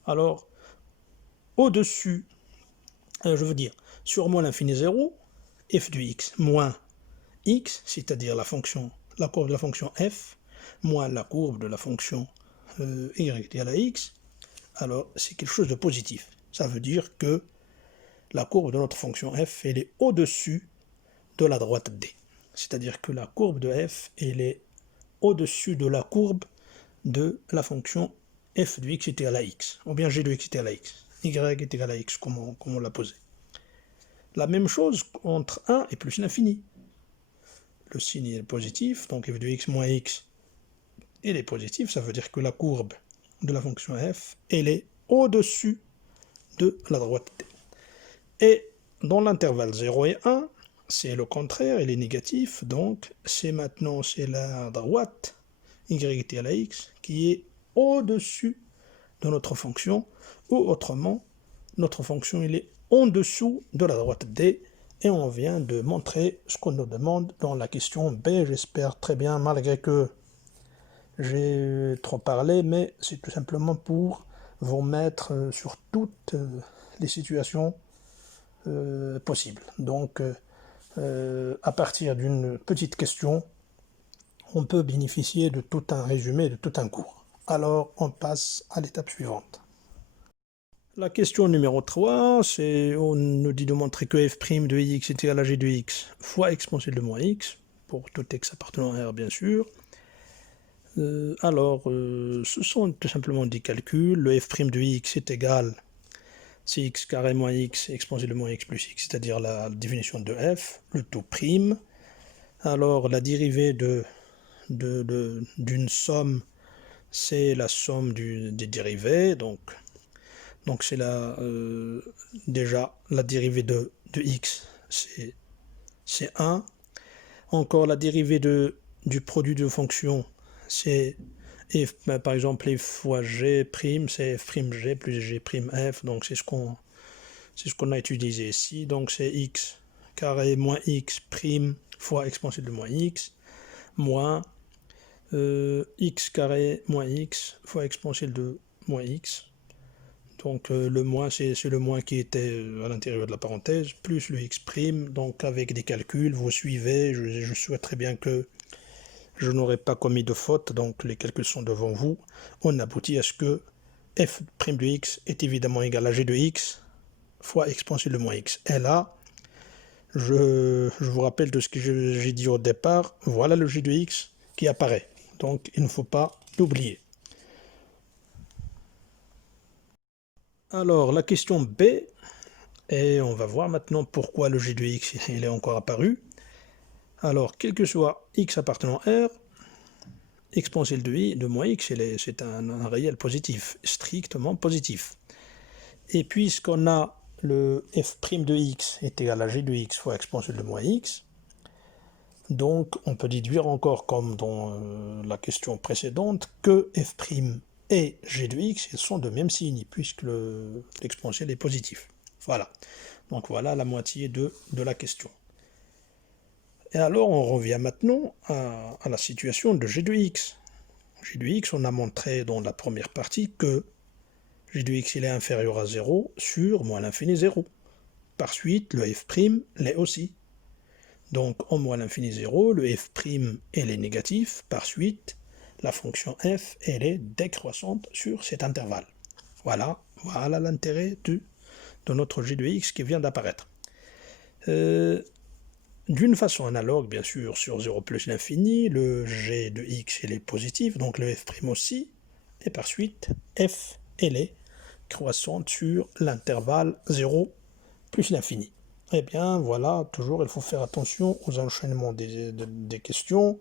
Alors, au-dessus, je veux dire, sur moins l'infini 0, f de x moins x, c'est-à-dire la courbe de la fonction f, moins la courbe de la fonction y égale à x, alors c'est quelque chose de positif. Ça veut dire que la courbe de notre fonction f, elle est au-dessus de la droite d. C'est-à-dire que la courbe de f, elle est au-dessus de la courbe de la fonction f de x est égal à x, ou bien g de x est égal à x, y est égal à x, comme on l'a posé. La même chose entre 1 et plus l'infini. Le signe est positif, donc f de x moins x, il est positif, ça veut dire que la courbe de la fonction f, elle est au-dessus de la droite d. Et dans l'intervalle 0 et 1, c'est le contraire, il est négatif, donc c'est la droite y est égal à x qui est au-dessus de notre fonction, ou autrement, notre fonction il est en dessous de la droite d, et on vient de montrer ce qu'on nous demande dans la question B, j'espère très bien, malgré que j'ai trop parlé, mais c'est tout simplement pour vous mettre sur toutes les situations possibles. Donc, à partir d'une petite question, on peut bénéficier de tout un résumé, de tout un cours. Alors, on passe à l'étape suivante. La question numéro 3, on nous dit de montrer que f' de x est égal à g de x fois exponentielle de moins x, pour tout x appartenant à R bien sûr. Ce sont tout simplement des calculs. Le f' de x est égal, c'est x carré moins x exponentielle de moins x plus x, c'est-à-dire la définition de f, le tout prime. Alors la dérivée d'une somme, c'est la somme des dérivés, donc c'est déjà la dérivée de x, c'est 1. Encore la dérivée du produit de fonction, c'est f, par exemple f fois g prime, c'est f'g plus g prime f, donc c'est ce qu'on a utilisé ici, donc c'est x carré moins x prime fois exponentielle de moins x, moins x carré moins x fois exponentielle de moins x. Donc le moins, c'est le moins qui était à l'intérieur de la parenthèse, plus le x', donc avec des calculs, vous suivez, je souhaiterais bien que je n'aurai pas commis de faute, donc les calculs sont devant vous. On aboutit à ce que f' de x est évidemment égal à g de x fois exponentielle de moins x. Et là, je vous rappelle de ce que j'ai dit au départ, voilà le g de x qui apparaît. Donc il ne faut pas l'oublier. Alors la question B, et on va voir maintenant pourquoi le g de x il est encore apparu. Alors quel que soit x appartenant à R, exponentielle de moins x, c'est un réel positif, strictement positif. Et puisqu'on a le f' de x est égal à g de x fois exponentielle de moins x, donc on peut déduire encore comme dans la question précédente que f' et g de x ils sont de même signe puisque l'exponentiel est positif. Voilà, donc voilà la moitié de la question. Et alors on revient maintenant à la situation de g de x. G de x, on a montré dans la première partie que g de x il est inférieur à 0 sur moins l'infini 0. Par suite, le f' l'est aussi. Donc, en moins l'infini 0, le f' elle est négatif. Par suite, la fonction f, elle est décroissante sur cet intervalle. Voilà l'intérêt de notre g de x qui vient d'apparaître. D'une façon analogue, bien sûr, sur 0 plus l'infini, le g de x, elle est positif, donc le f' aussi. Et par suite, f, elle est croissante sur l'intervalle 0 plus l'infini. Eh bien, voilà, toujours, il faut faire attention aux enchaînements des questions.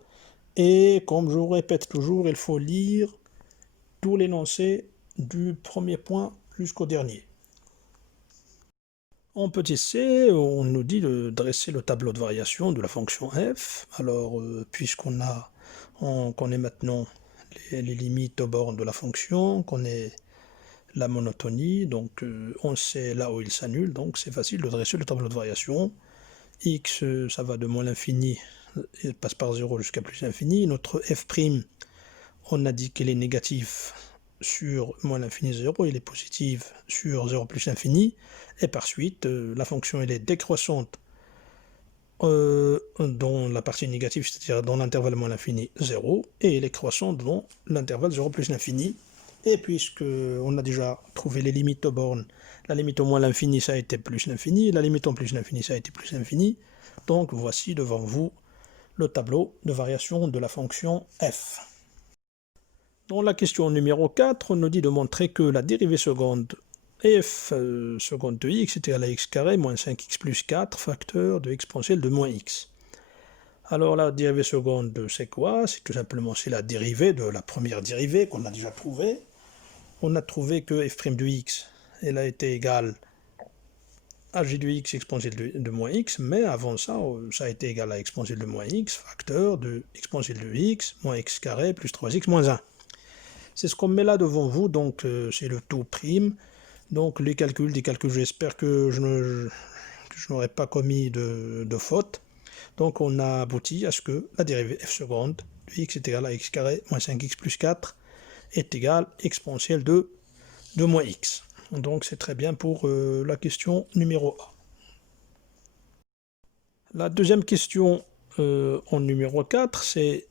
Et comme je vous répète toujours, il faut lire tout l'énoncé du premier point jusqu'au dernier. En petit c, on nous dit de dresser le tableau de variation de la fonction f. Alors, puisqu'on connaît maintenant les limites aux bornes de la fonction, qu'on connaît la monotonie, donc on sait là où il s'annule, donc c'est facile de dresser le tableau de variation. X, ça va de moins l'infini, il passe par 0 jusqu'à plus l'infini. Notre f', on a dit qu'il est négatif sur moins l'infini 0, il est positif sur 0 plus l'infini, et par suite, la fonction elle est décroissante dans la partie négative, c'est-à-dire dans l'intervalle moins l'infini 0, et elle est croissante dans l'intervalle 0 plus l'infini. Et puisque on a déjà trouvé les limites aux bornes, la limite au moins l'infini ça a été plus l'infini, la limite en plus l'infini ça a été plus l'infini, donc voici devant vous le tableau de variation de la fonction f. Dans la question numéro 4, on nous dit de montrer que la dérivée seconde f seconde de x est égale à x carré moins 5x plus 4 facteur de exponentielle de moins x. Alors la dérivée seconde c'est quoi? C'est tout simplement la dérivée de la première dérivée qu'on a déjà trouvée. On a trouvé que f' de x elle a été égale à g de x exponentielle de moins x, mais avant ça, ça a été égal à exponentielle de moins x facteur de exponentielle de x moins x carré plus 3x moins 1. C'est ce qu'on met là devant vous, donc c'est le tout prime. Donc les calculs, j'espère que je n'aurai pas commis de faute. Donc on a abouti à ce que la dérivée f seconde de x est égale à x carré moins 5x plus 4 est égale exponentielle de moins x. Donc c'est très bien pour la question numéro A. La deuxième question en numéro 4, c'est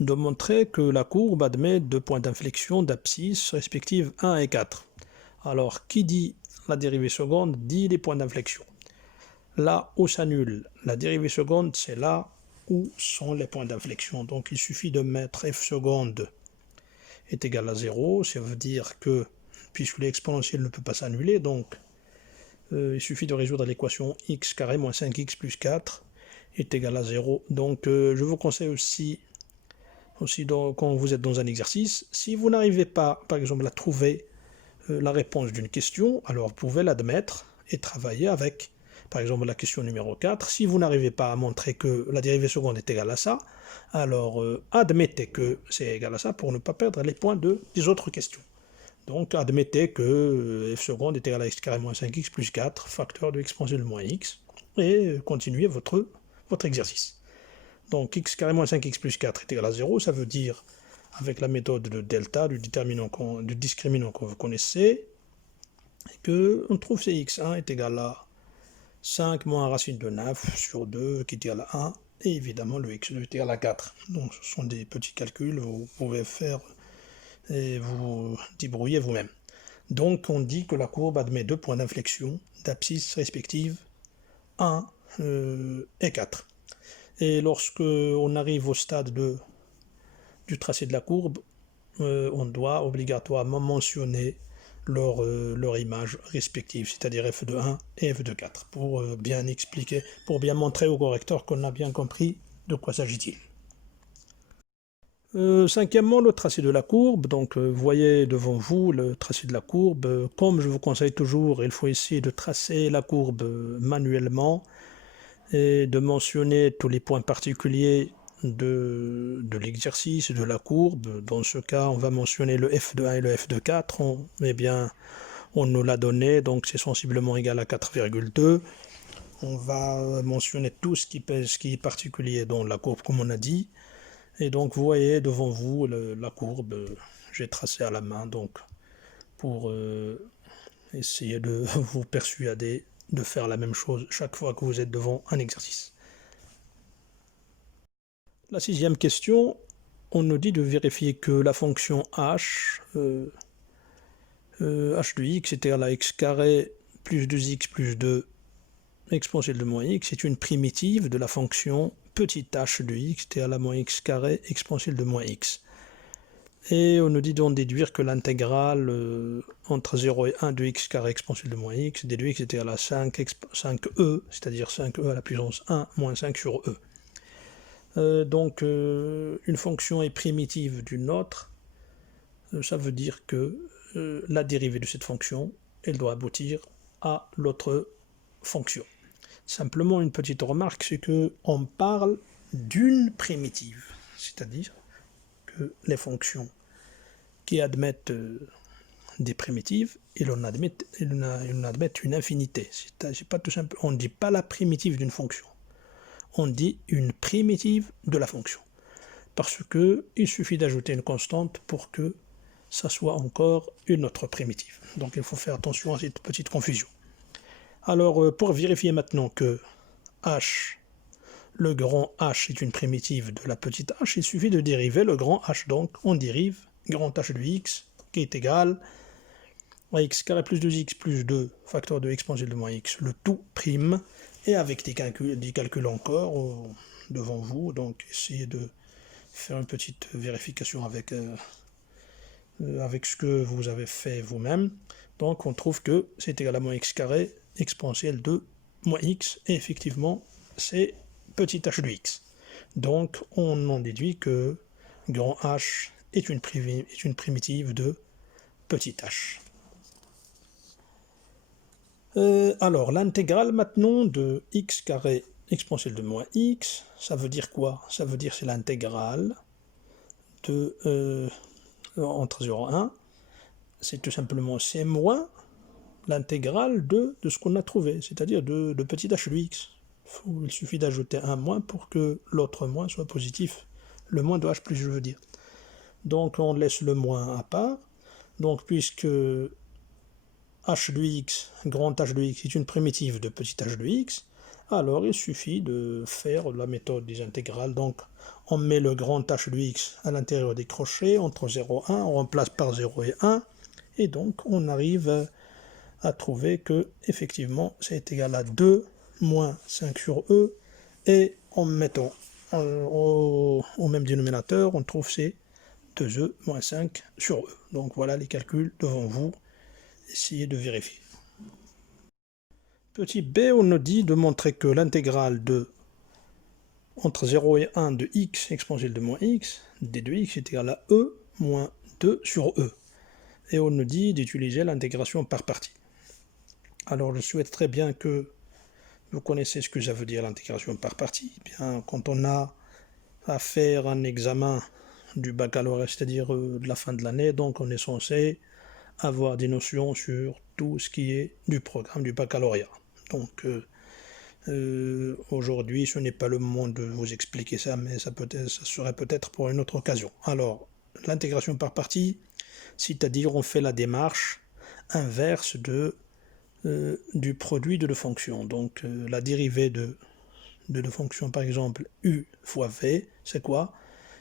de montrer que la courbe admet deux points d'inflexion d'abscisse respective 1 et 4. Alors, qui dit la dérivée seconde dit les points d'inflexion. Là où s'annule la dérivée seconde, c'est là où sont les points d'inflexion. Donc il suffit de mettre f seconde est égal à 0, ça veut dire que, puisque l'exponentielle ne peut pas s'annuler, donc il suffit de résoudre l'équation x carré moins 5x plus 4 est égal à 0. Donc je vous conseille aussi quand vous êtes dans un exercice, si vous n'arrivez pas, par exemple, à trouver la réponse d'une question, alors vous pouvez l'admettre et travailler avec, par exemple, la question numéro 4. Si vous n'arrivez pas à montrer que la dérivée seconde est égale à ça, alors admettez que c'est égal à ça pour ne pas perdre les points des autres questions. Donc admettez que f seconde est égal à x carré moins 5x plus 4, facteur de exponentielle de moins x, et continuez votre exercice. Donc x carré moins 5x plus 4 est égal à 0, ça veut dire, avec la méthode de delta, du discriminant que vous connaissez, et que on trouve que x1 est égal à 5 moins racine de 9 sur 2 qui est égal à 1, et évidemment le x2 est égal à 4. Donc ce sont des petits calculs, vous pouvez faire et vous débrouiller vous-même. Donc on dit que la courbe admet deux points d'inflexion d'abscisse respective 1 et 4. Et lorsque on arrive au stade du tracé de la courbe, on doit obligatoirement mentionner leur image respective, c'est-à-dire f de 1 et f de 4, pour bien expliquer, pour bien montrer au correcteur qu'on a bien compris de quoi s'agit-il. Cinquièmement, le tracé de la courbe. Donc, vous voyez devant vous le tracé de la courbe. Comme je vous conseille toujours, il faut essayer de tracer la courbe manuellement et de mentionner tous les points particuliers de l'exercice, de la courbe. Dans ce cas, on va mentionner le f de 1 et le f de 4. On nous l'a donné, donc c'est sensiblement égal à 4,2. On va mentionner tout ce qui est particulier dans la courbe, comme on a dit. Et donc vous voyez devant vous la courbe, j'ai tracé à la main, donc pour essayer de vous persuader de faire la même chose chaque fois que vous êtes devant un exercice. La sixième question, on nous dit de vérifier que la fonction h, h de x est égal à x carré plus 2x plus 2 exponentielle de moins x est une primitive de la fonction petit h de x est égal à moins x carré exponentielle de moins x. Et on nous dit d'en déduire que l'intégrale entre 0 et 1 de x carré exponentielle de moins x, d de x est égal à 5e, c'est-à-dire 5e à la puissance 1 moins 5 sur e. Donc une fonction est primitive d'une autre, ça veut dire que la dérivée de cette fonction, elle doit aboutir à l'autre fonction. Simplement une petite remarque, c'est qu'on parle d'une primitive, c'est-à-dire que les fonctions qui admettent des primitives, ils en admettent une infinité. C'est pas tout simple. On ne dit pas la primitive d'une fonction, on dit une primitive de la fonction, parce qu'il suffit d'ajouter une constante pour que ça soit encore une autre primitive. Donc il faut faire attention à cette petite confusion. Alors pour vérifier maintenant que h, le grand h est une primitive de la petite h, il suffit de dériver le grand h. Donc on dérive grand h de x qui est égal à x carré plus 2x plus 2 facteur de exponentielle de moins x, le tout prime, et avec des calculs encore devant vous. Donc essayez de faire une petite vérification avec ce que vous avez fait vous-même. Donc on trouve que c'est égal à moins x carré exponentielle de moins x, et effectivement c'est petit h de x. Donc on en déduit que grand h est une primitive de petit h. Alors l'intégrale maintenant de x carré exponentielle de moins x, ça veut dire quoi? Ça veut dire c'est l'intégrale de entre 0 et 1, c'est tout simplement c'est moins l'intégrale de ce qu'on a trouvé, c'est-à-dire de petit h de x. Il suffit d'ajouter un moins pour que l'autre moins soit positif, le moins de h plus je veux dire. Donc on laisse le moins à part, donc puisque h de x, grand h de x est une primitive de petit h de x, alors il suffit de faire la méthode des intégrales. Donc on met le grand h de x à l'intérieur des crochets entre 0 et 1, on remplace par 0 et 1, et donc on arrive à trouver que effectivement c'est égal à 2 moins 5 sur e, et en mettant au même dénominateur, on trouve c'est 2e moins 5 sur e. Donc voilà les calculs devant vous, essayez de vérifier. Petit b, on nous dit de montrer que l'intégrale de entre 0 et 1 de x exponentielle de moins x, d de x est égal à e moins 2 sur e. Et on nous dit d'utiliser l'intégration par partie. Alors je souhaite très bien que vous connaissez ce que ça veut dire l'intégration par partie. Bien, quand on a à faire un examen du baccalauréat, c'est-à-dire de la fin de l'année, donc on est censé avoir des notions sur tout ce qui est du programme du baccalauréat. Donc aujourd'hui, ce n'est pas le moment de vous expliquer ça, mais ça serait peut-être pour une autre occasion. Alors, l'intégration par partie, c'est-à-dire on fait la démarche inverse du produit de la fonction. Donc la dérivée de la fonction, par exemple, u fois v, c'est quoi?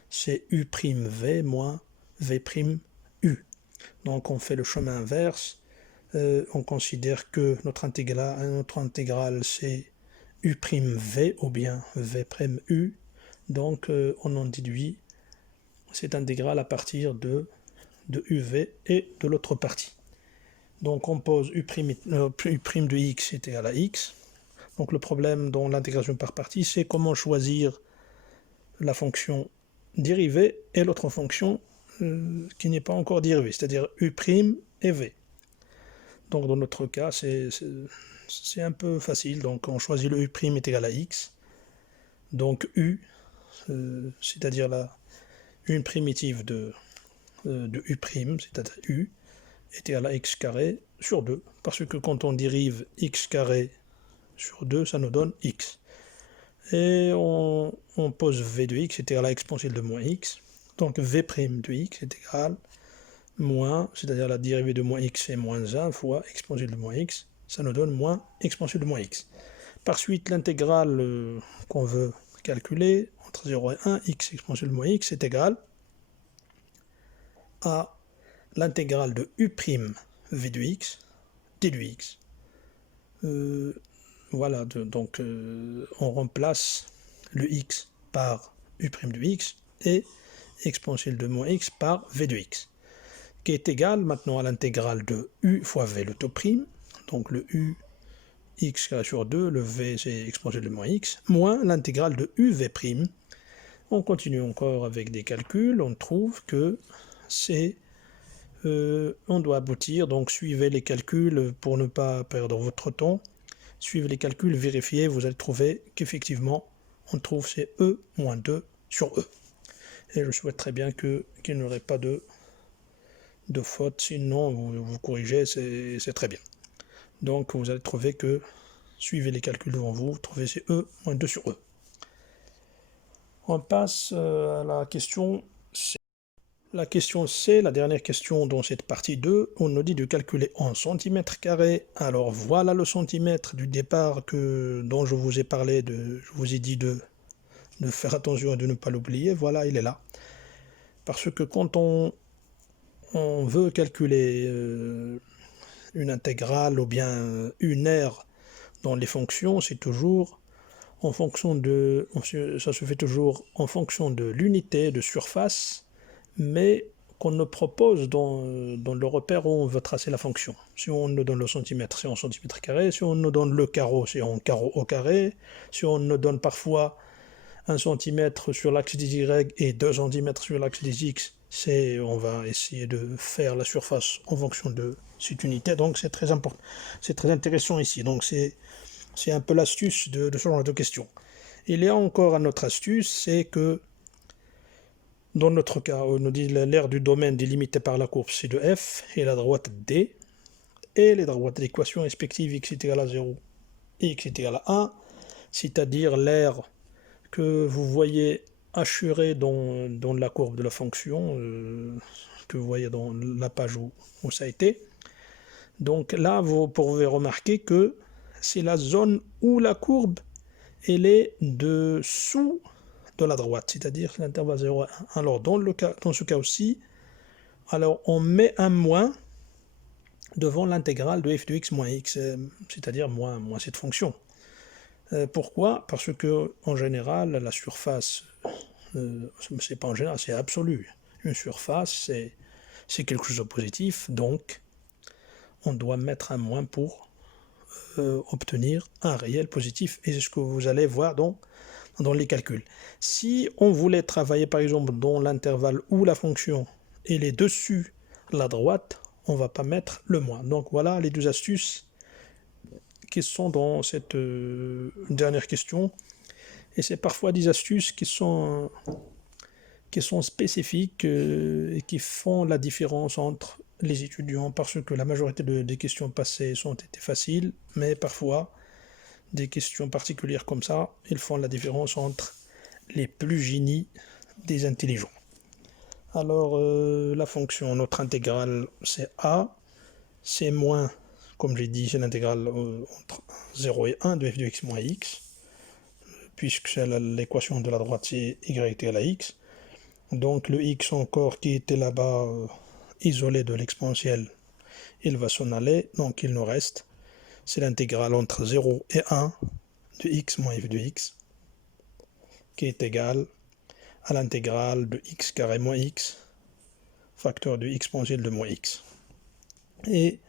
C'est u'v moins v' u. Donc on fait le chemin inverse. On considère que notre intégrale c'est u'v ou bien v''u. Donc on en déduit cette intégrale à partir de uv et de l'autre partie. Donc on pose u' de x est égal à x. Donc le problème dans l'intégration par partie, c'est comment choisir la fonction dérivée et l'autre fonction qui n'est pas encore dérivée, c'est-à-dire u' et v. Donc dans notre cas, c'est un peu facile. Donc on choisit le u' est égal à x. Donc u, c'est-à-dire une primitive de u', c'est-à-dire u, est égal à x carré sur 2. Parce que quand on dérive x carré sur 2, ça nous donne x. Et on pose v de x est égal à exponentielle de moins x. Donc v' de x est égal moins, c'est-à-dire la dérivée de moins x est moins 1 fois exponentielle de moins x. Ça nous donne moins exponentielle de moins x. Par suite, l'intégrale qu'on veut calculer entre 0 et 1, x exponentielle de moins x est égal à l'intégrale de u' v de x d de x. Voilà, donc on remplace le x par u' de x et exponentielle de moins x par v de x, qui est égal maintenant à l'intégrale de u fois v le taux prime, donc le u x carré sur 2, le v c'est exponentielle de moins x, moins l'intégrale de uv'. On continue encore avec des calculs, on trouve que c'est on doit aboutir, donc suivez les calculs pour ne pas perdre votre temps. Suivez les calculs, vérifiez, vous allez trouver qu'effectivement, on trouve c'est e moins 2 sur e. Et je souhaite très bien qu'il n'y aurait pas de faute, sinon vous corrigez, c'est très bien. Donc vous allez trouver que, suivez les calculs devant vous, trouvez c'est e moins 2 sur e. On passe à la question C. La question C, la dernière question dans cette partie 2, on nous dit de calculer en centimètres carrés. Alors voilà le centimètre du départ dont je vous ai parlé, je vous ai dit de faire attention et de ne pas l'oublier. Voilà, il est là. Parce que quand on veut calculer une intégrale ou bien une aire dans les fonctions, c'est toujours en fonction ça se fait toujours en fonction de l'unité de surface, mais qu'on nous propose dans le repère où on veut tracer la fonction. Si on nous donne le centimètre, c'est en centimètres carrés. Si on nous donne le carreau, c'est en carreau au carré. Si on nous donne parfois 1 centimètre sur l'axe des Y et 2 centimètres sur l'axe des X, on va essayer de faire la surface en fonction de cette unité. Donc c'est très important, c'est très intéressant ici. Donc c'est un peu l'astuce de ce genre de questions. Il y a encore une autre astuce, c'est que dans notre cas, on nous dit l'aire du domaine délimitée par la courbe C de F et la droite D, et les droites d'équation respectives x est égal à 0 et x est égal à 1, c'est-à-dire l'aire que vous voyez assurée dans la courbe de la fonction, que vous voyez dans la page où ça a été. Donc là, vous pourrez remarquer que c'est la zone où la courbe elle est dessous de la droite, c'est-à-dire l'intervalle 0 à 1. Alors dans ce cas aussi, alors on met un moins devant l'intégrale de f de x moins x, c'est-à-dire moins cette fonction. Pourquoi? Parce que en général, la surface, c'est pas en général, c'est absolu. Une surface, c'est quelque chose de positif, donc on doit mettre un moins pour obtenir un réel positif, et c'est ce que vous allez voir dans les calculs. Si on voulait travailler par exemple dans l'intervalle où la fonction elle est dessus la droite, on ne va pas mettre le moins. Donc voilà les deux astuces qui sont dans cette dernière question, et c'est parfois des astuces qui sont spécifiques et qui font la différence entre les étudiants, parce que la majorité des questions passées ont été faciles, mais parfois des questions particulières comme ça, ils font la différence entre les plus génies des intelligents. Alors la fonction, notre intégrale c'est a, c'est moins, comme j'ai dit, c'est l'intégrale entre 0 et 1 de f de x moins x, puisque c'est l'équation de la droite, c'est y égale à x. Donc le x encore qui était là-bas isolé de l'exponentielle, il va s'en aller, donc il nous reste, c'est l'intégrale entre 0 et 1 de x moins f de x, qui est égale à l'intégrale de x carré moins x, facteur de exponentielle de moins x. Et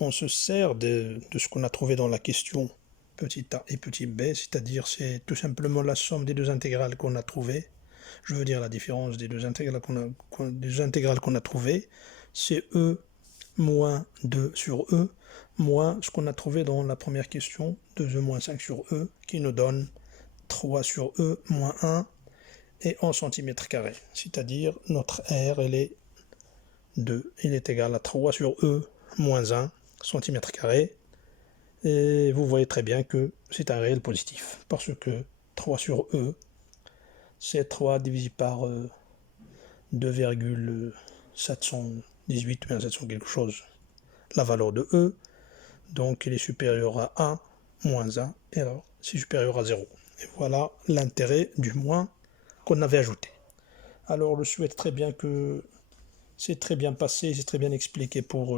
on se sert de ce qu'on a trouvé dans la question petit a et petit b, c'est-à-dire c'est tout simplement la somme des deux intégrales qu'on a trouvées. Je veux dire la différence des deux intégrales qu'on a trouvées, c'est e moins 2 sur e, moins ce qu'on a trouvé dans la première question, 2e moins 5 sur e, qui nous donne 3 sur e moins 1 et en centimètres carrés. C'est-à-dire notre R, elle est 2, il est égal à 3 sur e moins 1 centimètres carrés. Et vous voyez très bien que c'est un réel positif, parce que 3 sur e, c'est 3 divisé par 2,718 ou bien 700 quelque chose, la valeur de e, donc il est supérieur à 1 moins 1, et alors c'est supérieur à 0. Et voilà l'intérêt du moins qu'on avait ajouté. Alors je souhaite très bien que c'est très bien passé, c'est très bien expliqué pour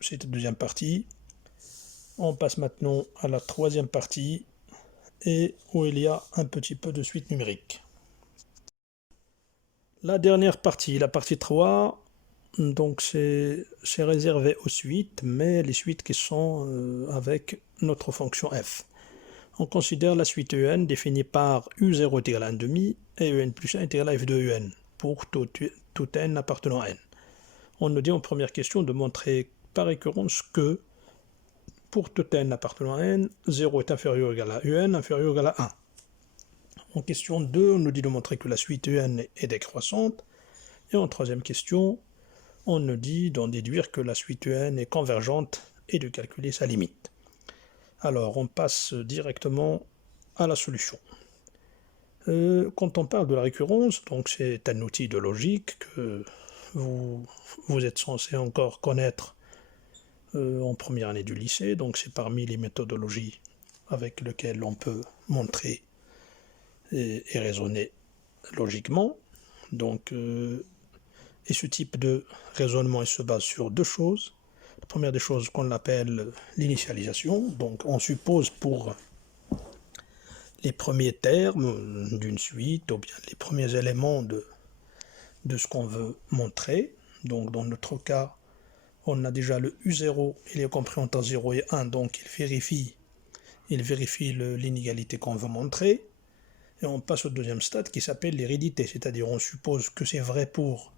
cette deuxième partie. On passe maintenant à la troisième partie, et où il y a un petit peu de suite numérique. La dernière partie, la partie 3, donc c'est réservé aux suites, mais les suites qui sont avec notre fonction f. On considère la suite un définie par u0 est égal à 1,5 et un plus 1 est égal à f de un pour tout n appartenant à n. On nous dit en première question de montrer par récurrence que pour tout n appartenant à n, 0 est inférieur ou égal à un, inférieur ou égal à 1. En question 2, on nous dit de montrer que la suite un est décroissante. Et en troisième question, on nous dit d'en déduire que la suite un est convergente et de calculer sa limite. Alors, on passe directement à la solution. Quand on parle de la récurrence, donc c'est un outil de logique que vous êtes censé encore connaître en première année du lycée, donc c'est parmi les méthodologies avec lesquelles on peut montrer et raisonner logiquement. Donc, et ce type de raisonnement il se base sur deux choses. La première des choses qu'on appelle l'initialisation, donc on suppose pour les premiers termes d'une suite, ou bien les premiers éléments de ce qu'on veut montrer. Donc dans notre cas, on a déjà le U0, il est compris entre 0 et 1, donc il vérifie l'inégalité qu'on veut montrer. Et on passe au deuxième stade qui s'appelle l'hérédité, c'est-à-dire on suppose que c'est vrai pour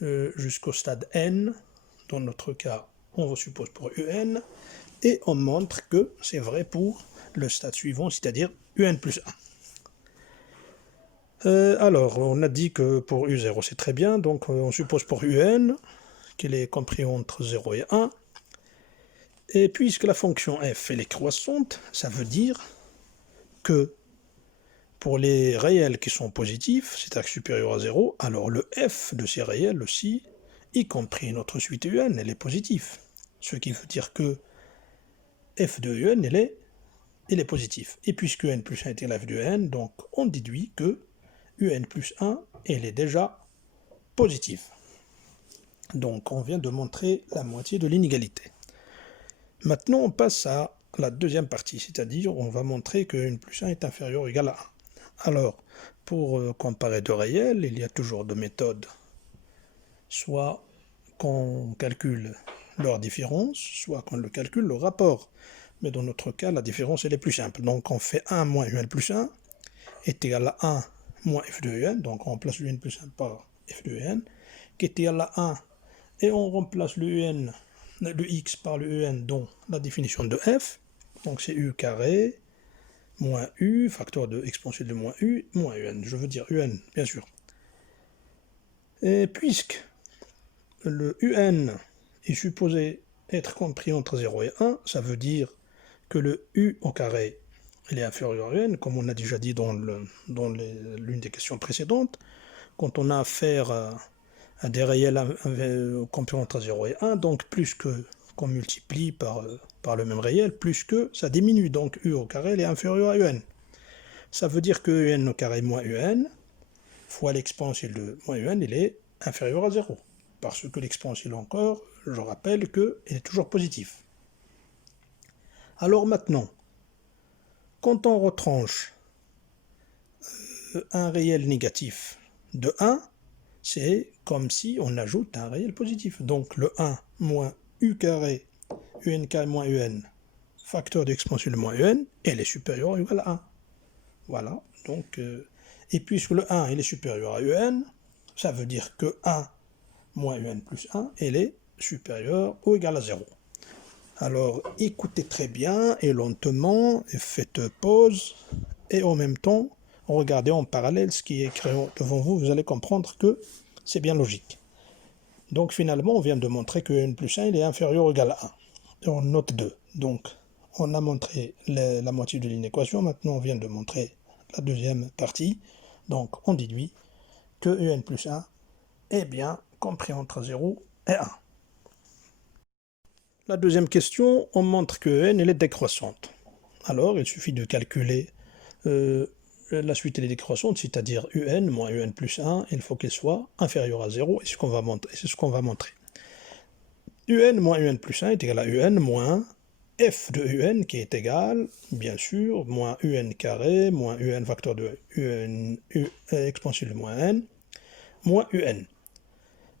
jusqu'au stade n, dans notre cas on suppose pour un, et on montre que c'est vrai pour le stade suivant, c'est-à-dire un plus 1. Alors, on a dit que pour U0 c'est très bien, donc on suppose pour UN qu'il est compris entre 0 et 1. Et puisque la fonction f elle est croissante, ça veut dire que pour les réels qui sont positifs, c'est-à-dire supérieur à 0, alors le f de ces réels aussi, y compris notre suite UN, elle est positive. Ce qui veut dire que f de UN, elle est positif. Et puisque n plus 1 est égal à f de n, donc on déduit que un plus 1, elle est déjà positive. Donc on vient de montrer la moitié de l'inégalité. Maintenant on passe à la deuxième partie, c'est-à-dire on va montrer que n plus 1 est inférieur ou égal à 1. Alors, pour comparer deux réels, il y a toujours deux méthodes. Soit qu'on calcule leur différence, soit qu'on le calcule le rapport. Mais dans notre cas, la différence elle est plus simple. Donc on fait 1 moins un plus 1 est égal à 1 moins f de un, donc on remplace le n plus 1 par f de un, qui est égal à 1, et on remplace le x par le un dans la définition de f, donc c'est u carré moins u, facteur de exponentielle de moins u, moins un, je veux dire un, bien sûr. Et puisque le un est supposé être compris entre 0 et 1, ça veut dire que le u au carré elle est inférieure à n, comme on a déjà dit dans l'une des questions précédentes. Quand on a affaire à des réels compris entre 0 et 1, donc plus que qu'on multiplie par le même réel, plus que ça diminue, donc u au carré est inférieur à un. Ça veut dire que un au carré moins un fois l'exponentiel de moins un, il est inférieur à 0. Parce que l'exponentiel encore, je rappelle qu'il est toujours positif. Alors maintenant, quand on retranche un réel négatif de 1, c'est comme si on ajoute un réel positif. Donc le 1 moins u carré, un carré moins un, facteur d'exponentiel de moins un, elle est supérieure ou égale à 1. Voilà, donc, et puisque le 1 il est supérieur à un, ça veut dire que 1 moins un plus 1, elle est supérieure ou égale à 0. Alors écoutez très bien et lentement, et faites pause, et en même temps, regardez en parallèle ce qui est écrit devant vous, vous allez comprendre que c'est bien logique. Donc finalement, on vient de montrer que n plus 1 il est inférieur ou égal à 1. Et on note 2. Donc on a montré la moitié de l'inéquation, maintenant on vient de montrer la deuxième partie. Donc on déduit que un plus 1 est bien compris entre 0 et 1. La deuxième question, on montre que n elle est décroissante. Alors il suffit de calculer la suite elle est décroissante, c'est-à-dire un moins un plus 1, il faut qu'elle soit inférieure à 0, et c'est ce qu'on va montrer. Un moins un plus 1 est égal à un moins f de un qui est égal, bien sûr, moins un carré, moins un facteur de un, exponentiel de moins n, moins un.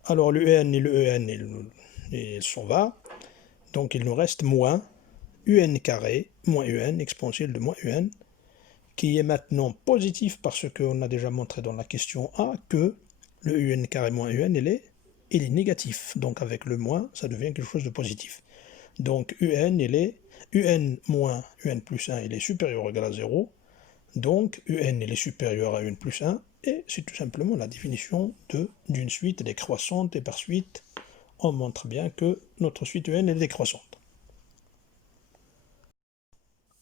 Alors le un et le un, il s'en va, donc il nous reste moins un carré, moins un, exponentiel de moins un, qui est maintenant positif parce qu'on a déjà montré dans la question A que le un carré moins un, il est négatif. Donc avec le moins, ça devient quelque chose de positif. Donc un, il est un moins un plus 1, il est supérieur ou égal à 0. Donc un, il est supérieur à un plus 1. Et c'est tout simplement la définition d'une suite décroissante. Et par suite, on montre bien que notre suite un est décroissante.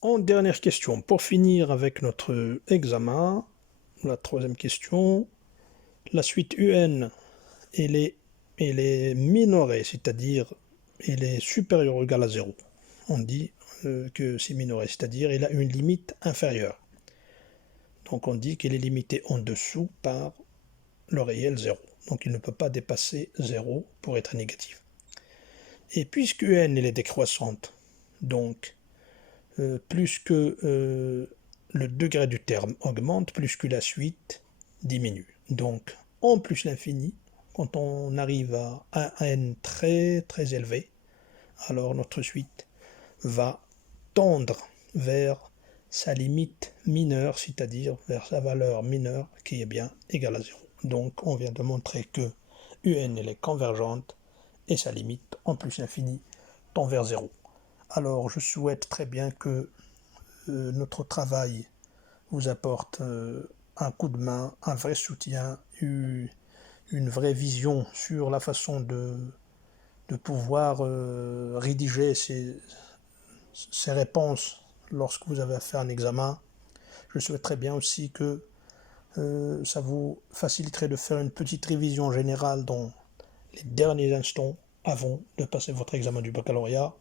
En dernière question, pour finir avec notre examen, la troisième question, la suite un, elle est minorée, c'est-à-dire elle est supérieure ou égale à 0. On dit que c'est minoré, c'est-à-dire elle a une limite inférieure. Donc on dit qu'elle est limitée en dessous par le réel 0. Donc il ne peut pas dépasser 0 pour être négatif. Et puisque n elle est décroissante, donc plus que le degré du terme augmente, plus que la suite diminue. Donc, en plus l'infini, quand on arrive à un n très très élevé, alors notre suite va tendre vers sa limite mineure, c'est-à-dire vers sa valeur mineure qui est bien égale à 0. Donc, on vient de montrer que un elle est convergente et sa limite, en plus l'infini, tend vers 0. Alors, je souhaite très bien que notre travail vous apporte un coup de main, un vrai soutien, une vraie vision sur la façon de pouvoir rédiger ces réponses lorsque vous avez à faire un examen. Je souhaiterais bien aussi que ça vous faciliterait de faire une petite révision générale dans les derniers instants avant de passer votre examen du baccalauréat.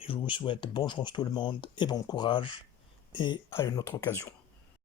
Et je vous souhaite bonne chance tout le monde et bon courage et à une autre occasion.